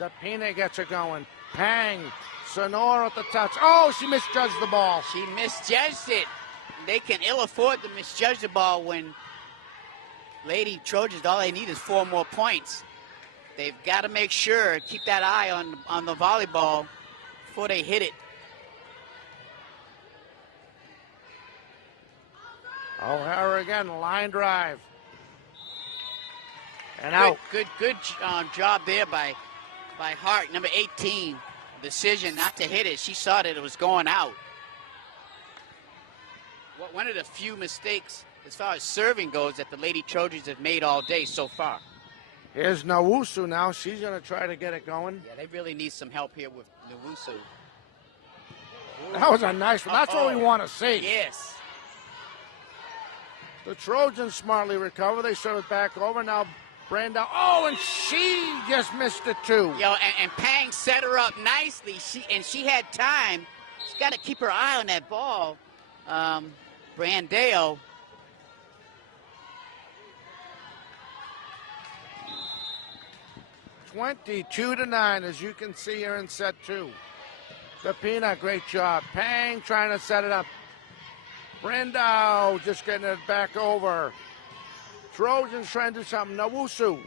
DePina gets it going. Pang, Sonora at the touch. Oh, she misjudged the ball. She misjudged it. They can ill afford to misjudge the ball when Lady Trojans, all they need is 4 more points. They've got to make sure, keep that eye on the volleyball before they hit it O'Hara again, line drive. And out. Good job there by Hart, number 18. Decision not to hit it. She saw that it was going out. One of the few mistakes as far as serving goes that the Lady Trojans have made all day so far. Here's Nowusu now. She's going to try to get it going. Yeah, they really need some help here with Nowusu. That was a nice one. That's what we want to see. Yes. The Trojans smartly recover. They serve it back over. Now Brenda. Oh, and she just missed it too. And Pang set her up nicely. She had time. She's got to keep her eye on that ball. Brandeo. (22-9), as you can see here in set 2. Pepina, great job. Pang trying to set it up. Brendo just getting it back over. Trojans trying to do something. Nowusu.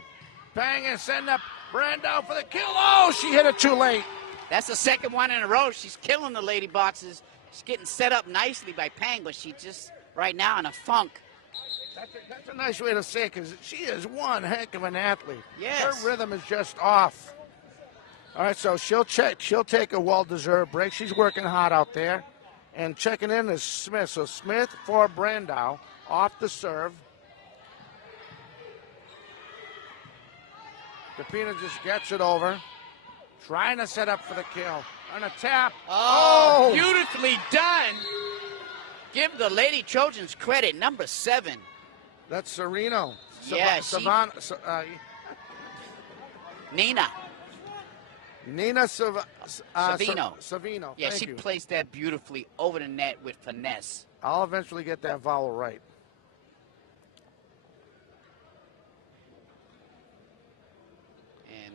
Pang is setting up Brendo for the kill. Oh, she hit it too late. That's the second one in a row. She's killing the Lady Boxers. She's getting set up nicely by Pang, but she just right now in a funk. That's a nice way to say it, because she is one heck of an athlete. Yes. Her rhythm is just off. All right, so she'll take a well-deserved break. She's working hard out there. And checking in is Smith. So Smith for Brandau off the serve. Depina just gets it over. Trying to set up for the kill. On a tap. Oh, beautifully done. Give the Lady Trojans credit, number 7. That's Sereno. Yeah, Nina. Nina Savino. Savino. Yeah, Thank she you. placed that beautifully over the net with finesse. I'll eventually get that vowel right. And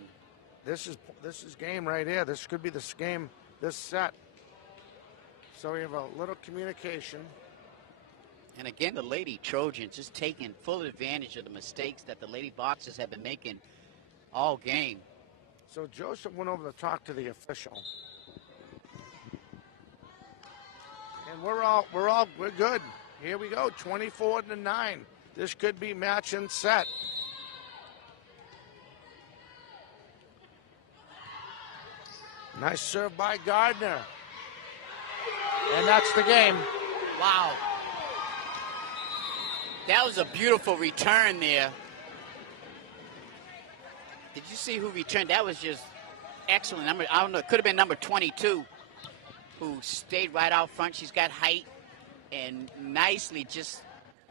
this is game right here. This could be this game, this set. So we have a little communication. And again, the Lady Trojans just taking full advantage of the mistakes that the Lady Boxers have been making all game. So Joseph went over to talk to the official. And we're good. Here we go, 24-9. This could be match and set. Nice serve by Gardner. And that's the game. Wow. That was a beautiful return there. Did you see who returned? That was just excellent. I don't know, it could have been number 22 who stayed right out front. She's got height and nicely just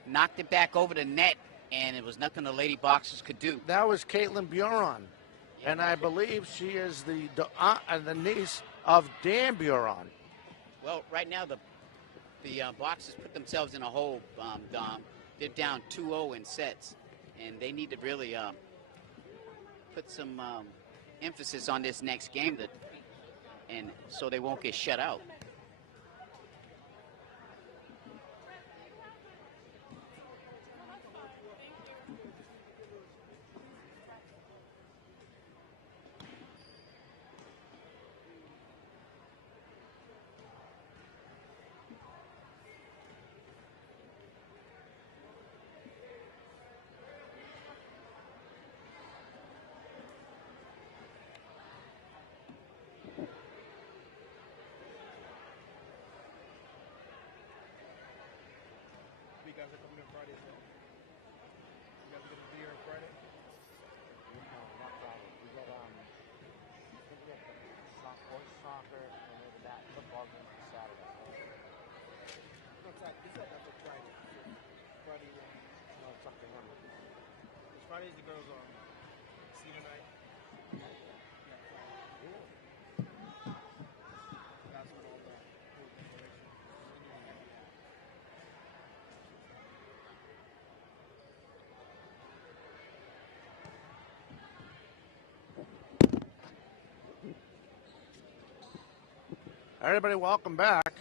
knocked it back over the net, and it was nothing the Lady Boxers could do. That was Caitlin Buron, and I believe she is the niece of Dan Buron. Well, right now the Boxers put themselves in a hole, Dom. They're down 2-0 in sets, and they need to really put some emphasis on this next game, and so they won't get shut out. Fridays the girls on senior night. Basketball that. Everybody, welcome back.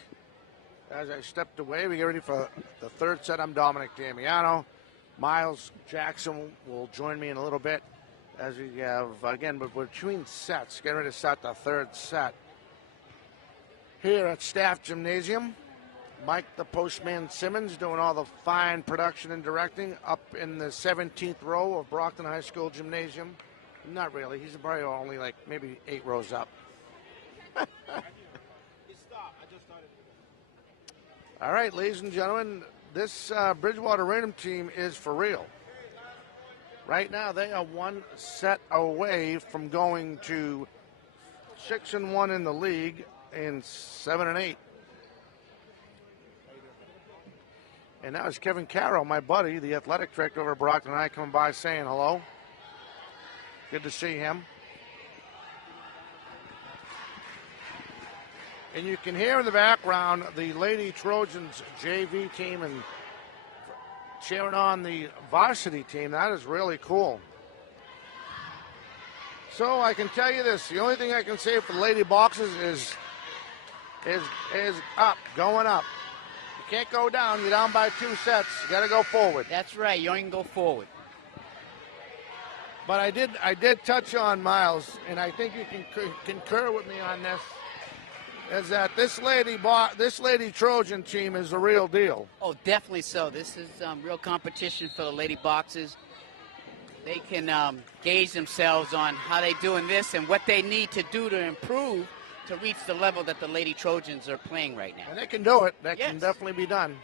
As I stepped away, we get ready for the third set. I'm Dominic Damiano. Miles Jackson will join me in a little bit as we have, again, but we're between sets. Getting ready to start the third set here at Staff Gymnasium. Mike the Postman Simmons doing all the fine production and directing up in the 17th row of Brockton High School Gymnasium. Not really. He's probably only like maybe 8 rows up. All right, ladies and gentlemen, this Bridgewater-Raynham team is for real. Right now, they are 1 set away from going to 6-1 in the league and 7-8. And that was Kevin Carroll, my buddy, the athletic director over at Brockton, and I coming by saying hello. Good to see him. And you can hear in the background the Lady Trojans JV team and cheering on the varsity team. That is really cool. So I can tell you this: the only thing I can say for the Lady Boxers is up, going up. You can't go down. You're down by 2 sets. You got to go forward. That's right. You only can go forward. But I did touch on, Miles, and I think you can concur with me on this, is that this lady Trojan team is the real deal. Oh, definitely so. This is real competition for the Lady Boxers. They can gauge themselves on how they do in this and what they need to do to improve to reach the level that the Lady Trojans are playing right now. And they can do it. That Yes. can definitely be done.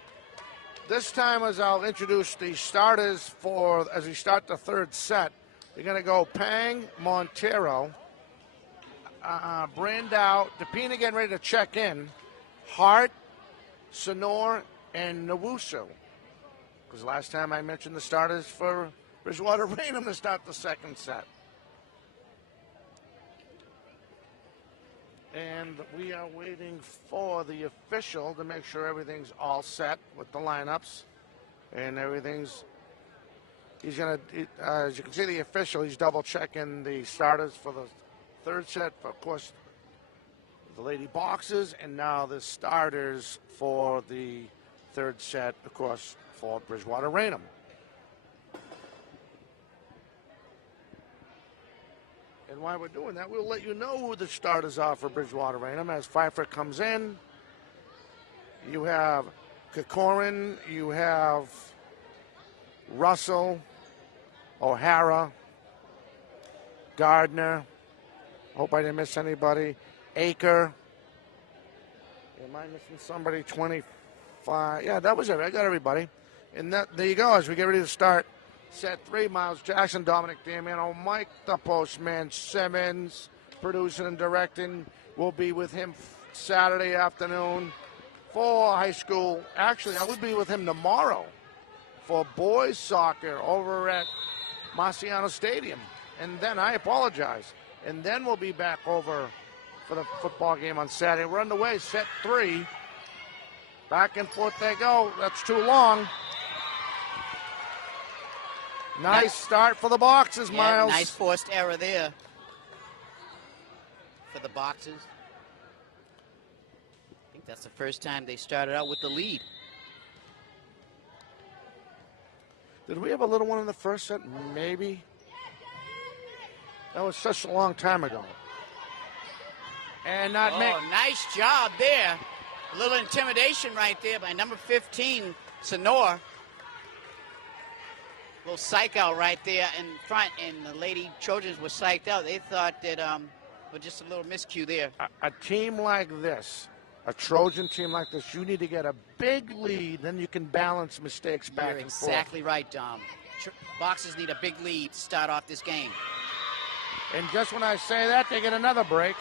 This time, as I'll introduce the starters as we start the 3rd set, they're going to go Pang, Montero, Brandau, DePina getting ready to check in, Hart, Sonor, and Nowusu. Because last time I mentioned the starters for Bridgewater-Raynham to start the 2nd set. And we are waiting for the official to make sure everything's all set with the lineups. And he's going to, as you can see, the official, he's double checking the starters for the 3rd set, of course, the Lady Boxers, and now the starters for the 3rd set, of course, for Bridgewater-Raynham. And while we're doing that, we'll let you know who the starters are for Bridgewater-Raynham as Pfeiffer comes in. You have Kokorin, you have Russell, O'Hara, Gardner. Hope I didn't miss anybody. Aker. Am I missing somebody? 25. Yeah, that was it. I got everybody. And there you go as we get ready to start set 3. Miles Jackson, Dominic Damiano, Mike the Postman Simmons, producing and directing. We'll be with him Saturday afternoon for high school. Actually, I will be with him tomorrow for boys soccer over at Marciano Stadium. And then I apologize. And then we'll be back over for the football game on Saturday. We're underway, set 3. Back and forth they go. That's too long. Nice start for the Boxers, Yeah, Miles. nice forced error there for the Boxers. I think that's the first time they started out with the lead. Did we have a little one in the first set? Maybe. That was such a long time ago. And not make. Nice job there. A little intimidation right there by number 15, Sonor. Little psych out right there in front, and the Lady Trojans were psyched out. They thought that was just a little miscue there. A team like this, a Trojan team like this, you need to get a big lead, then you can balance mistakes back You're and forth. exactly right, Dom. Boxers need a big lead to start off this game. And just when I say that, they get another break.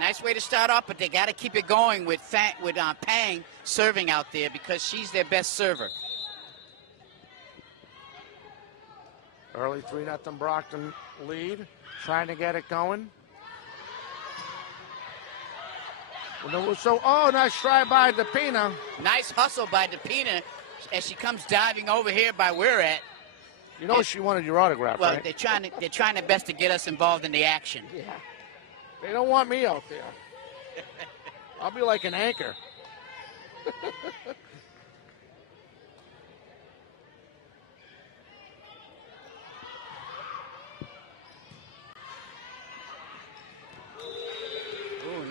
Nice way to start off, but they got to keep it going with Pang serving out there because she's their best server. Early 3-0 Brockton lead, trying to get it going. So, nice try by DePina. Nice hustle by DePina as she comes diving over here by where we're at. You know she wanted your autograph, Well, right? they're trying their best to get us involved in the action. Yeah. They don't want me out there. I'll be like an anchor.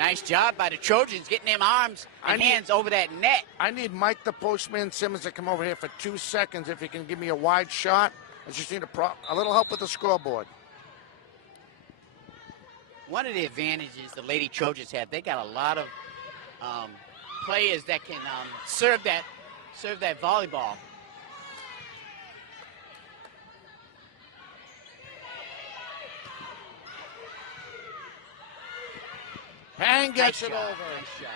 Nice job by the Trojans getting them arms and hands over that net. I need Mike the Postman Simmons to come over here for 2 seconds if he can give me a wide shot. I just need a little help with the scoreboard. One of the advantages the Lady Trojans have, they got a lot of players that can serve that volleyball. Pang gets it over. Nice shot.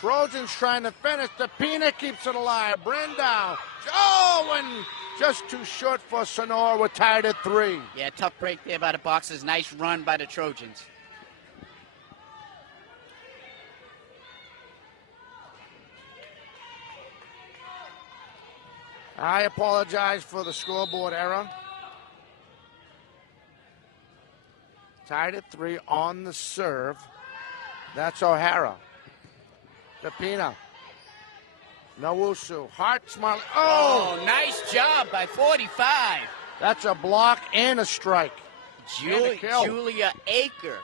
Trojans trying to finish. The Pina keeps it alive. Brindau. Oh, and just too short for Sonora. We're tied at 3. Yeah, tough break there by the Boxers. Nice run by the Trojans. I apologize for the scoreboard error. Tied at 3 on the serve. That's O'Hara. Pepina. Nawusu. Hart Smiley. Oh, nice job by 45. That's a block and a strike. Julia Aker.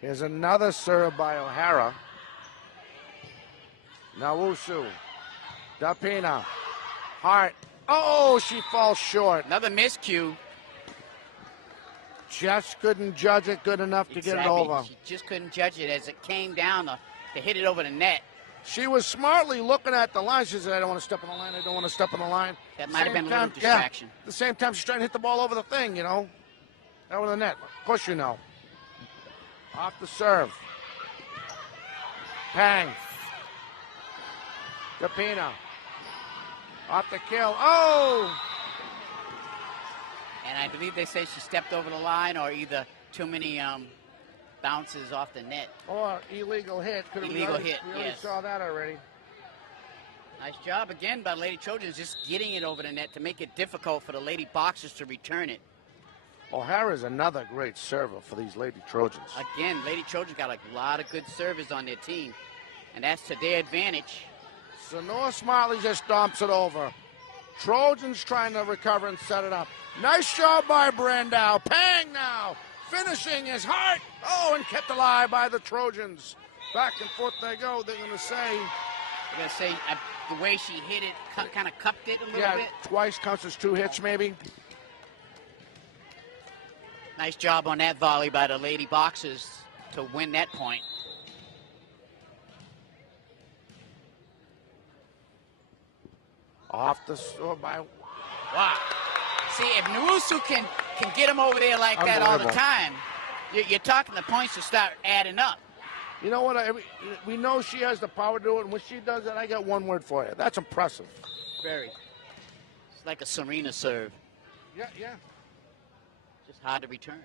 Here's another serve by O'Hara. Nawusu. Dapina. Hart. Oh, she falls short. Another miscue. Just couldn't judge it good enough to get it over. She just couldn't judge it as it came down to hit it over the net. She was smartly looking at the line. She said, I don't want to step on the line. I don't want to step on the line. That might have been a little distraction. Yeah, at the same time, she's trying to hit the ball over the thing, you know. Over the net. Of course you know. Off the serve. Pang. Dapina. Off the kill. Oh! And I believe they say she stepped over the line or either too many bounces off the net. Or illegal hit. Illegal hit, We already yes. saw that already. Nice job again by Lady Trojans, just getting it over the net to make it difficult for the Lady Boxers to return it. O'Hara's another great server for these Lady Trojans. Again, Lady Trojans got a lot of good servers on their team, and that's to their advantage. Sonora Smiley just stomps it over. Trojans trying to recover and set it up. Nice job by Brandau. Pang now. Finishing his Hart. Oh, and kept alive by the Trojans. Back and forth they go. They're going to say. The way she hit it, kind of cupped it a little bit. Twice counts as 2 hits maybe. Nice job on that volley by the Lady Boxers to win that point. Off the store by. Wow. See, if Nwusu can get him over there like that all the time, you're talking the points to start adding up. You know what? We know she has the power to do it, and when she does it, I got one word for you. That's impressive. Very. It's like a Serena serve. Yeah. Just hard to return.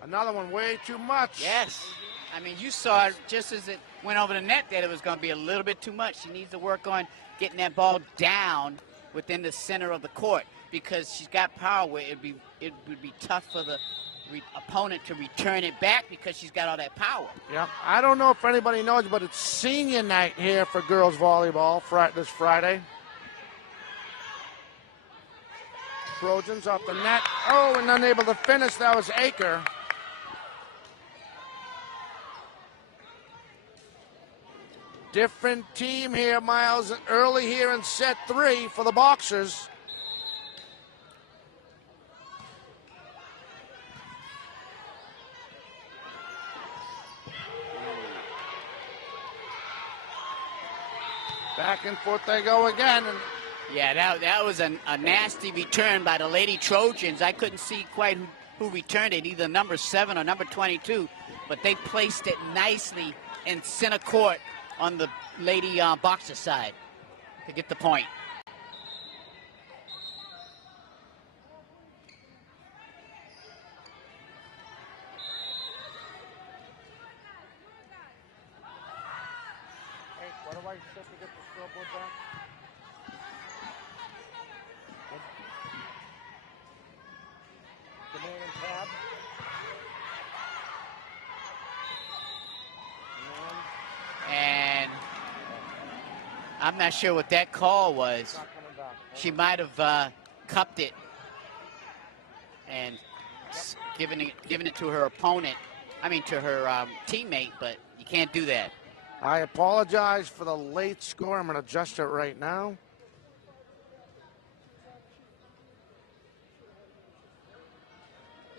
Another one way too much. Yes. I mean, you saw it just as it went over the net that it was going to be a little bit too much. She needs to work on getting that ball down within the center of the court because she's got power where it would be tough for the opponent to return it back because she's got all that power. Yeah. I don't know if anybody knows, but it's senior night here for girls volleyball this Friday. Trojans off the net. Oh, and unable to finish. That was Aker. Different team here, Miles. Early here in set 3 for the Boxers. Back and forth they go again. And yeah, that was a nasty return by the Lady Trojans. I couldn't see quite who returned it, either number 7 or number 22, but they placed it nicely in center court on the Lady Boxer side to get the point. hey, what do I set to get the scoreboard back? Command and tab. And I'm not sure what that call was. Not coming back. She might have cupped it and given it to her opponent. I mean, to her teammate, but you can't do that. I apologize for the late score. I'm going to adjust it right now.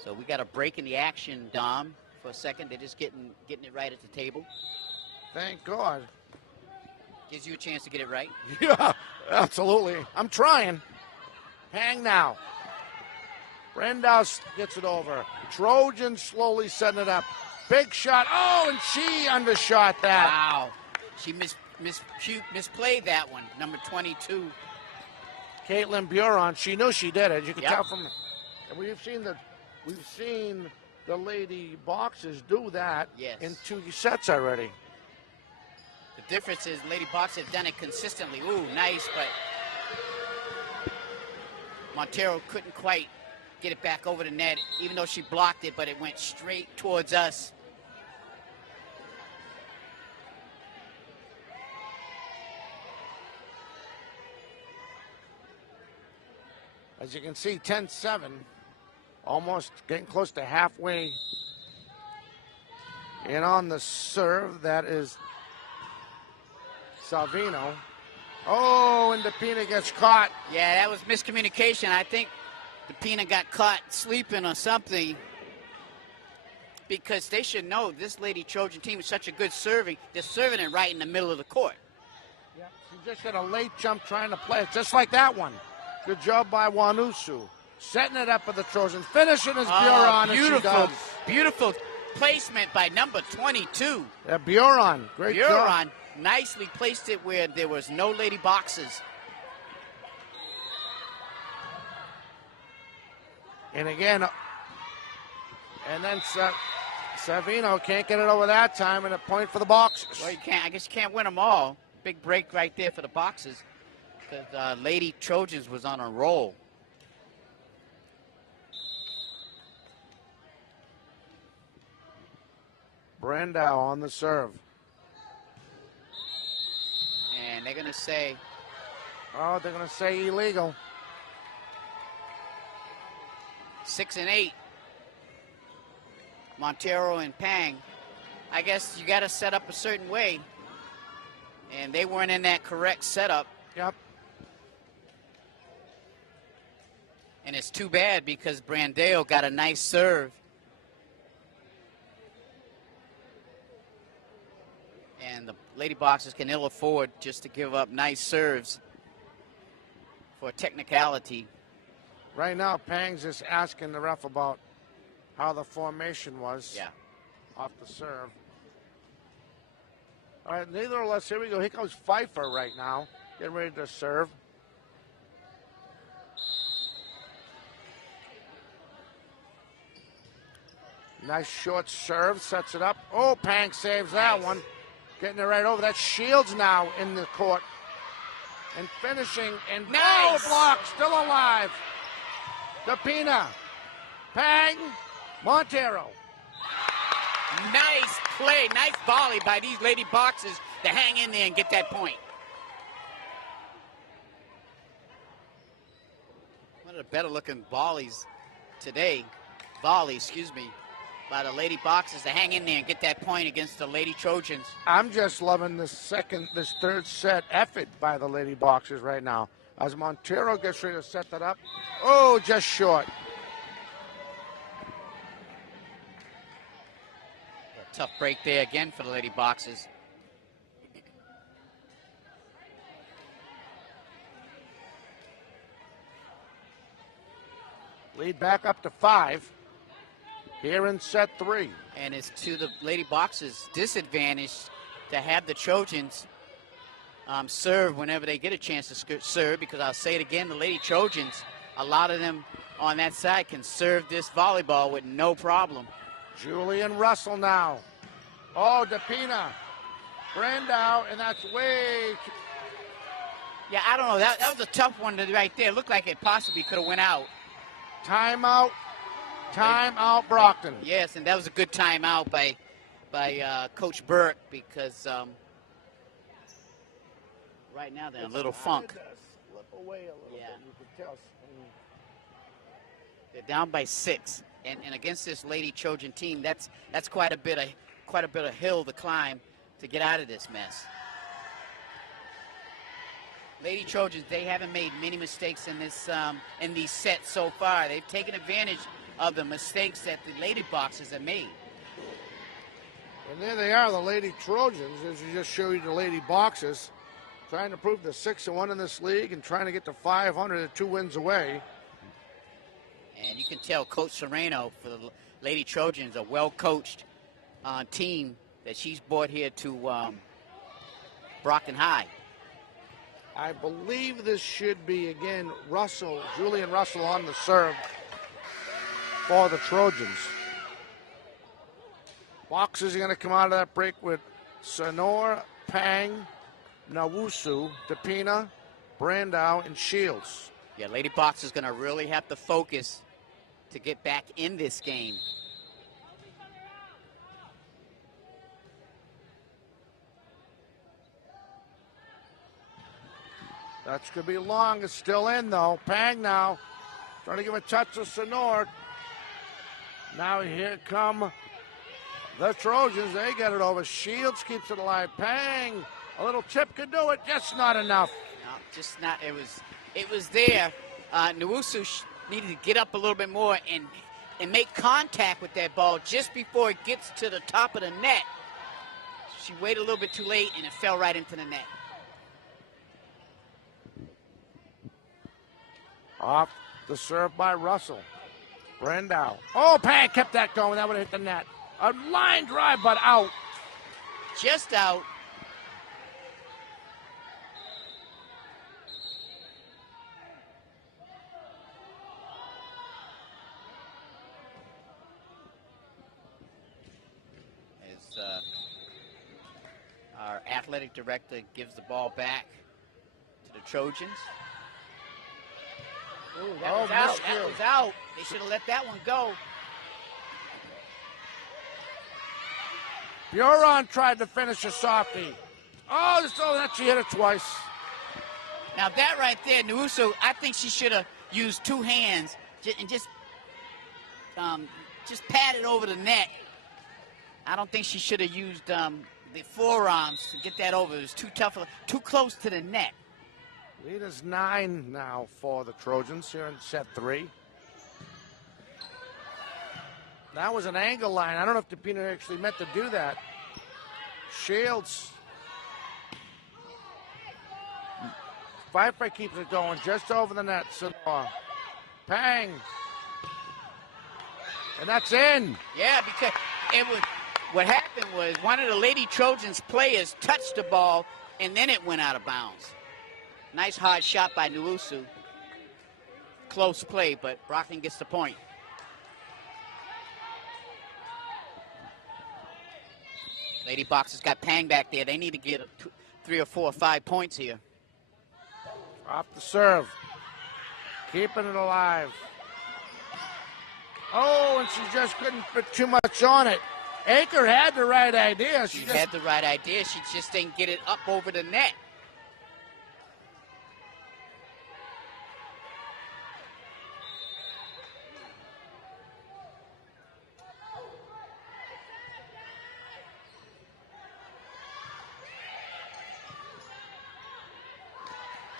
So we got a break in the action, Dom, for a second. They're just getting it right at the table. Thank God. Gives you a chance to get it right. Yeah, absolutely. I'm trying. Hang now. Brandau gets it over. Trojans slowly setting it up. Big shot. Oh, and she undershot that. Wow. She misplayed that one, number 22. Caitlin Buron, she knew she did it. You can Yep. tell from, and we've seen the lady boxers do that Yes. in 2 sets already. The difference is Lady Box have done it consistently. Ooh, nice, but Montero couldn't quite get it back over the net, even though she blocked it, but it went straight towards us. As you can see, 10-7, almost getting close to halfway. And on the serve, that is Salvino. Oh, and DePina gets caught. Yeah, that was miscommunication. I think DePina got caught sleeping or something, because they should know this Lady Trojan team is such a good serving. They're serving it right in the middle of the court. Yeah, she just had a late jump trying to play it, just like that one. Good job by Wanusu. Setting it up for the Trojans. Finishing his Buron, as she does. Beautiful placement by number 22. Yeah, Buron, great job. Buron nicely placed it where there was no lady boxes. And again, and then Savino can't get it over that time, and a point for the boxers. Well, you can't. I guess you can't win them all. Big break right there for the boxes, because Lady Trojans was on a roll. Brandau on the serve. And they're going to say, Oh, they're going to say illegal. 6 and 8. Montero and Pang. I guess you got to set up a certain way, and they weren't in that correct setup. Yep. And it's too bad, because Brandao got a nice serve. And the Lady Boxers can ill afford just to give up nice serves for technicality. Right now, Pang's just asking the ref about how the formation was. Yeah. Off the serve. All right, neither of us. Here we go. Here comes Pfeiffer right now, getting ready to serve. Nice short serve, sets it up. Oh, Pang saves that one. Getting it right over. That's Shields now in the court. And finishing, and Nice. oh, block, still alive. DePina, Pang, Montero. Nice play, nice volley by these Lady Boxers to hang in there and get that point. One of the better looking volleys today, by the Lady Boxers to hang in there and get that point against the Lady Trojans. I'm just loving this third set effort by the Lady Boxers right now. As Montero gets ready to set that up. Oh, just short. A tough break there again for the Lady Boxers. Lead back up to 5 here in set 3. And it's to the Lady Boxers' disadvantage to have the Trojans serve whenever they get a chance to serve, because I'll say it again, the Lady Trojans, a lot of them on that side can serve this volleyball with no problem. Julian Russell now. Oh, DePina. Brandau, and that's way too... Yeah, I don't know. That was a tough one right there. Looked like it possibly could have went out. Timeout. Timeout, Brockton. Yes, and that was a good timeout by Coach Burke, because Right now they're in a little funk. Slip away a little Yeah. bit. You can tell. They're down by 6, and against this Lady Trojan team, that's quite a bit of hill to climb to get out of this mess. Lady Trojans, they haven't made many mistakes in this in these sets so far. They've taken advantage of the mistakes that the Lady Boxers have made. And there they are, the Lady Trojans, as you just showed you the Lady Boxers, trying to prove they're 6-1 in this league and trying to get to 500 at 2 wins away. And you can tell Coach Serrano for the Lady Trojans, a well-coached team that she's brought here to Brockton High. I believe this should be, again, Julian Russell on the serve for the Trojans. Boxers are going to come out of that break with Sonor, Pang, Nawusu, Depina, Brandow, and Shields. Yeah, Lady Boxers going to really have to focus to get back in this game. That's going to be long. It's still in, though. Pang now trying to give a touch to Sonor. Now here come the Trojans. They get it over. Shields keeps it alive. Pang, a little tip could do it. Just not enough. No, just not. It was there. Nawusu needed to get up a little bit more and make contact with that ball just before it gets to the top of the net. She waited a little bit too late, and it fell right into the net. Off the serve by Russell. Brandow. Oh, Pang kept that going. That would have hit the net. A line drive, but out. Just out. As our athletic director gives the ball back to the Trojans. Ooh, that was out. That was out. They should have let that one go. Buron tried to finish a softie. Oh, so that she hit it twice. Now that right there, Nawusu, I think she should have used 2 hands and just pat it over the net. I don't think she should have used the forearms to get that over. It was too tough, too close to the net. Lead is 9 now for the Trojans here in set 3. That was an angle line. I don't know if DePina actually meant to do that. Shields. Pfeiffer keeps it going just over the net. Sonor. Pang. And that's in. Yeah, because what happened was one of the Lady Trojans players touched the ball, and then it went out of bounds. Nice hard shot by Nawusu. Close play, but Brockton gets the point. Lady Boxers got Pang back there. They need to get 3 or 4 or 5 points here. Off the serve. Keeping it alive. Oh, and she just couldn't put too much on it. Aker had the right idea. She had the right idea. She just didn't get it up over the net.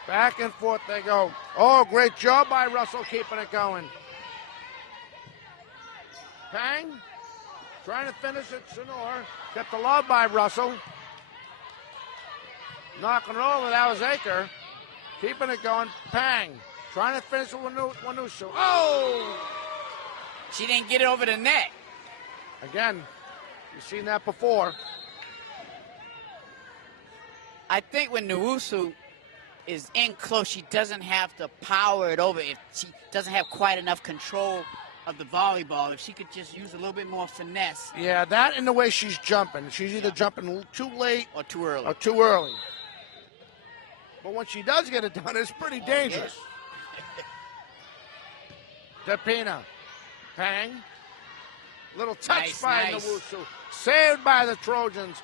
Back and forth they go. Oh, great job by Russell keeping it going. Pang trying to finish it. Sonor kept the love by Russell. Knocking it over. That was Aker. Keeping it going. Pang trying to finish it with Nawusu. Oh! She didn't get it over the net. Again, you've seen that before. I think when Nawusu is in close, she doesn't have to power it over. If she doesn't have quite enough control of the volleyball, if she could just use a little bit more finesse. Yeah, that and the way she's jumping. She's either jumping too late or too early. But when she does get it done, it's pretty dangerous. Depina. Pang. Little touch by Nawusu. Saved by the Trojans.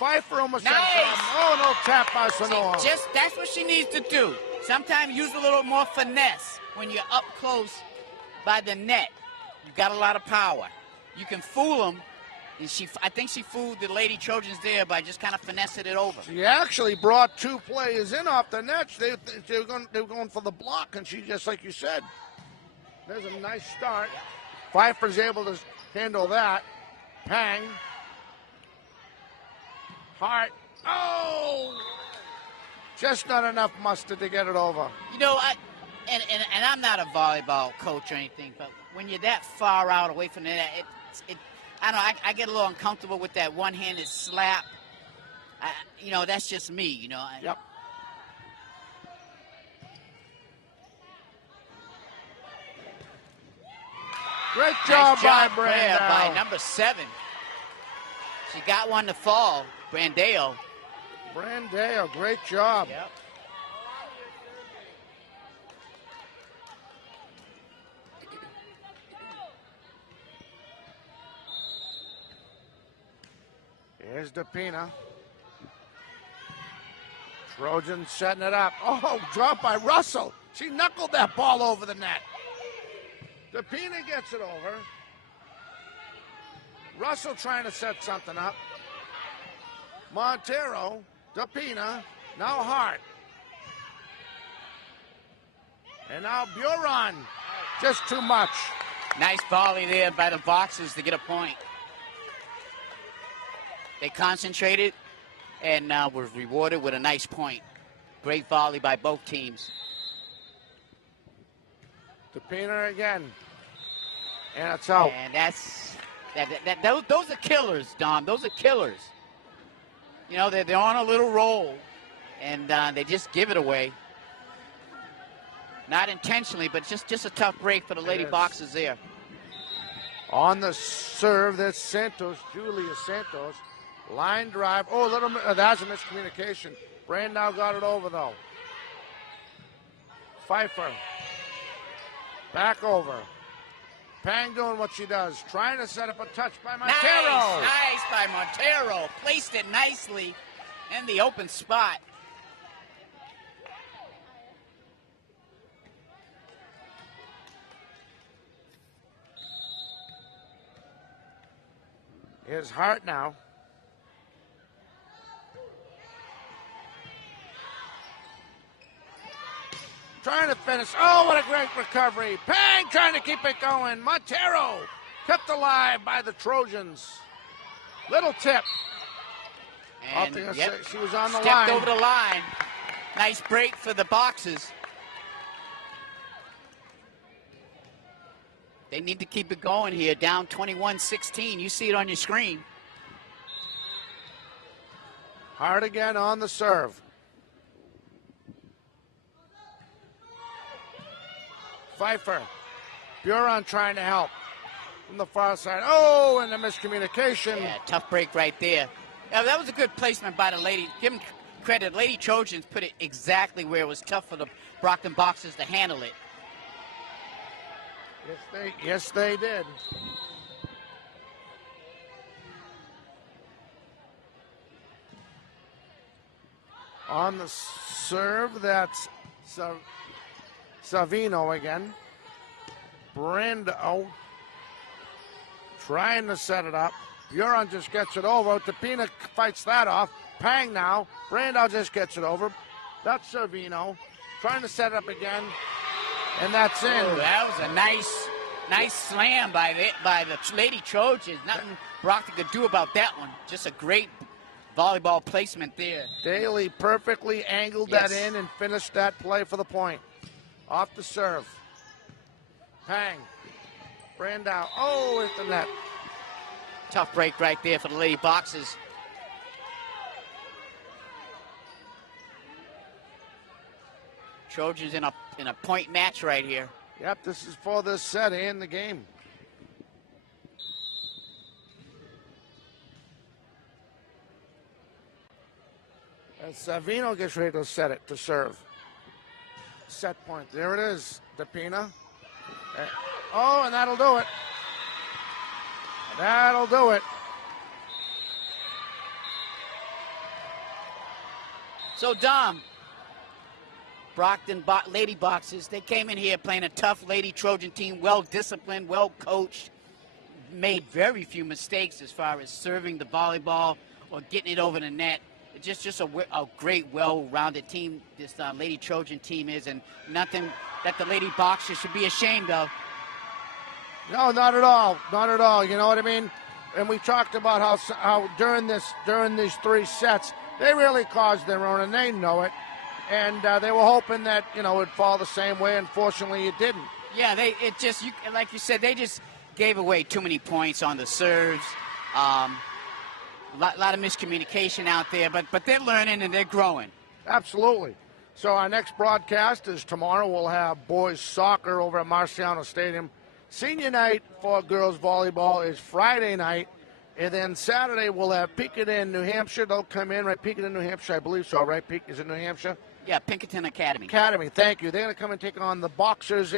Pfeiffer almost Nice. had some. Oh, no tap by Sanoa. That's what she needs to do. Sometimes use a little more finesse when you're up close by the net. You got a lot of power. You can fool them. And I think she fooled the Lady Trojans there by just kind of finessing it over. She actually brought two players in off the net. They were going for the block, and she, just like you said, there's a nice start. Pfeiffer's able to handle that. Pang. Hart. Oh! Just not enough mustard to get it over. You know, and I'm not a volleyball coach or anything, but when you're that far out away from the net, I don't know, I get a little uncomfortable with that one-handed slap. You know, that's just me, you know. Yep. Great job, Nice job by there Brandao. by number 7. She got one to fall, Brandao. Brandao, great job. Yep. Here's DePina. Trojans setting it up. Oh, drop by Russell. She knuckled that ball over the net. DePina gets it over. Russell trying to set something up. Montero, DePina, now Hart. And now Buron. Just too much. Nice volley there by the Boxers to get a point. They concentrated and were rewarded with a nice point. Great volley by both teams. DePina again. And it's out. And those are killers, Dom. Those are killers. You know, they're on a little roll, and they just give it away. Not intentionally, but just a tough break for the Lady Boxers there. On the serve, that's Santos, Julia Santos. Line drive. Oh, that's a miscommunication. Brandau got it over, though. Pfeiffer. Back over. Pang doing what she does. Trying to set up a touch by Montero. Nice by Montero. Placed it nicely in the open spot. Here's Hart now. Trying to finish. Oh, what a great recovery. Pang trying to keep it going. Montero kept alive by the Trojans. Little tip. And she was on the line. Stepped over the line. Nice break for the Boxers. They need to keep it going here. Down 21-16. You see it on your screen. Hart again on the serve. Pfeiffer. Buron trying to help from the far side. Oh, and the miscommunication. Yeah, tough break right there. Yeah, that was a good placement by the lady. Give them credit. Lady Trojans put it exactly where it was tough for the Brockton Boxers to handle it. Yes, they did. On the serve, that's Savino again. Brando trying to set it up. Buron just gets it over. DePina fights that off. Pang now. Brando just gets it over. That's Savino trying to set it up again. And that's in. Oh, that was a nice slam by the Lady Trojans. Nothing Brockton could do about that one. Just a great volleyball placement there. Daly perfectly angled that in and finished that play for the point. Off the serve. Pang. Brandau. Oh, it's the net. Tough break right there for the Lady Boxers. Trojans in a point match right here. Yep, this is for this set and the game. And Savino gets ready to set it to serve. Set point. There it is. DePina. Oh, and that'll do it. That'll do it. So, Dom, Brockton Lady Boxers, they came in here playing a tough Lady Trojan team, well-disciplined, well-coached, made very few mistakes as far as serving the volleyball or getting it over the net. It's just a great, well-rounded team this Lady Trojan team is, and nothing that the Lady Boxers should be ashamed of. No, not at all. Not at all. You know what I mean? And we talked about how during these 3 sets, they really caused their own, and they know it. And they were hoping that, you know, it'd fall the same way. Unfortunately, it didn't. Yeah, like you said, they just gave away too many points on the serves. A lot of miscommunication out there, but they're learning and they're growing. Absolutely. So our next broadcast is tomorrow. We'll have boys soccer over at Marciano Stadium. Senior night for girls volleyball is Friday night. And then Saturday we'll have Pinkerton, New Hampshire. They'll come in, right? Pinkerton, New Hampshire, I believe so, right? Is it New Hampshire? Yeah, Pinkerton Academy. Thank you. They're going to come and take on the Boxers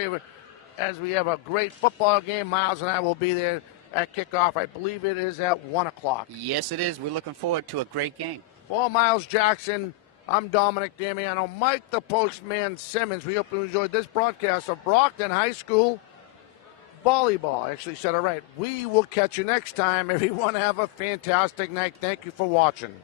as we have a great football game. Miles and I will be there at kickoff. I believe it is at 1 o'clock. Yes, it is. We're looking forward to a great game. For Miles Jackson, I'm Dominic Damiano. Mike the Postman Simmons. We hope you enjoyed this broadcast of Brockton High School volleyball. I actually said it right. We will catch you next time. Everyone have a fantastic night. Thank you for watching.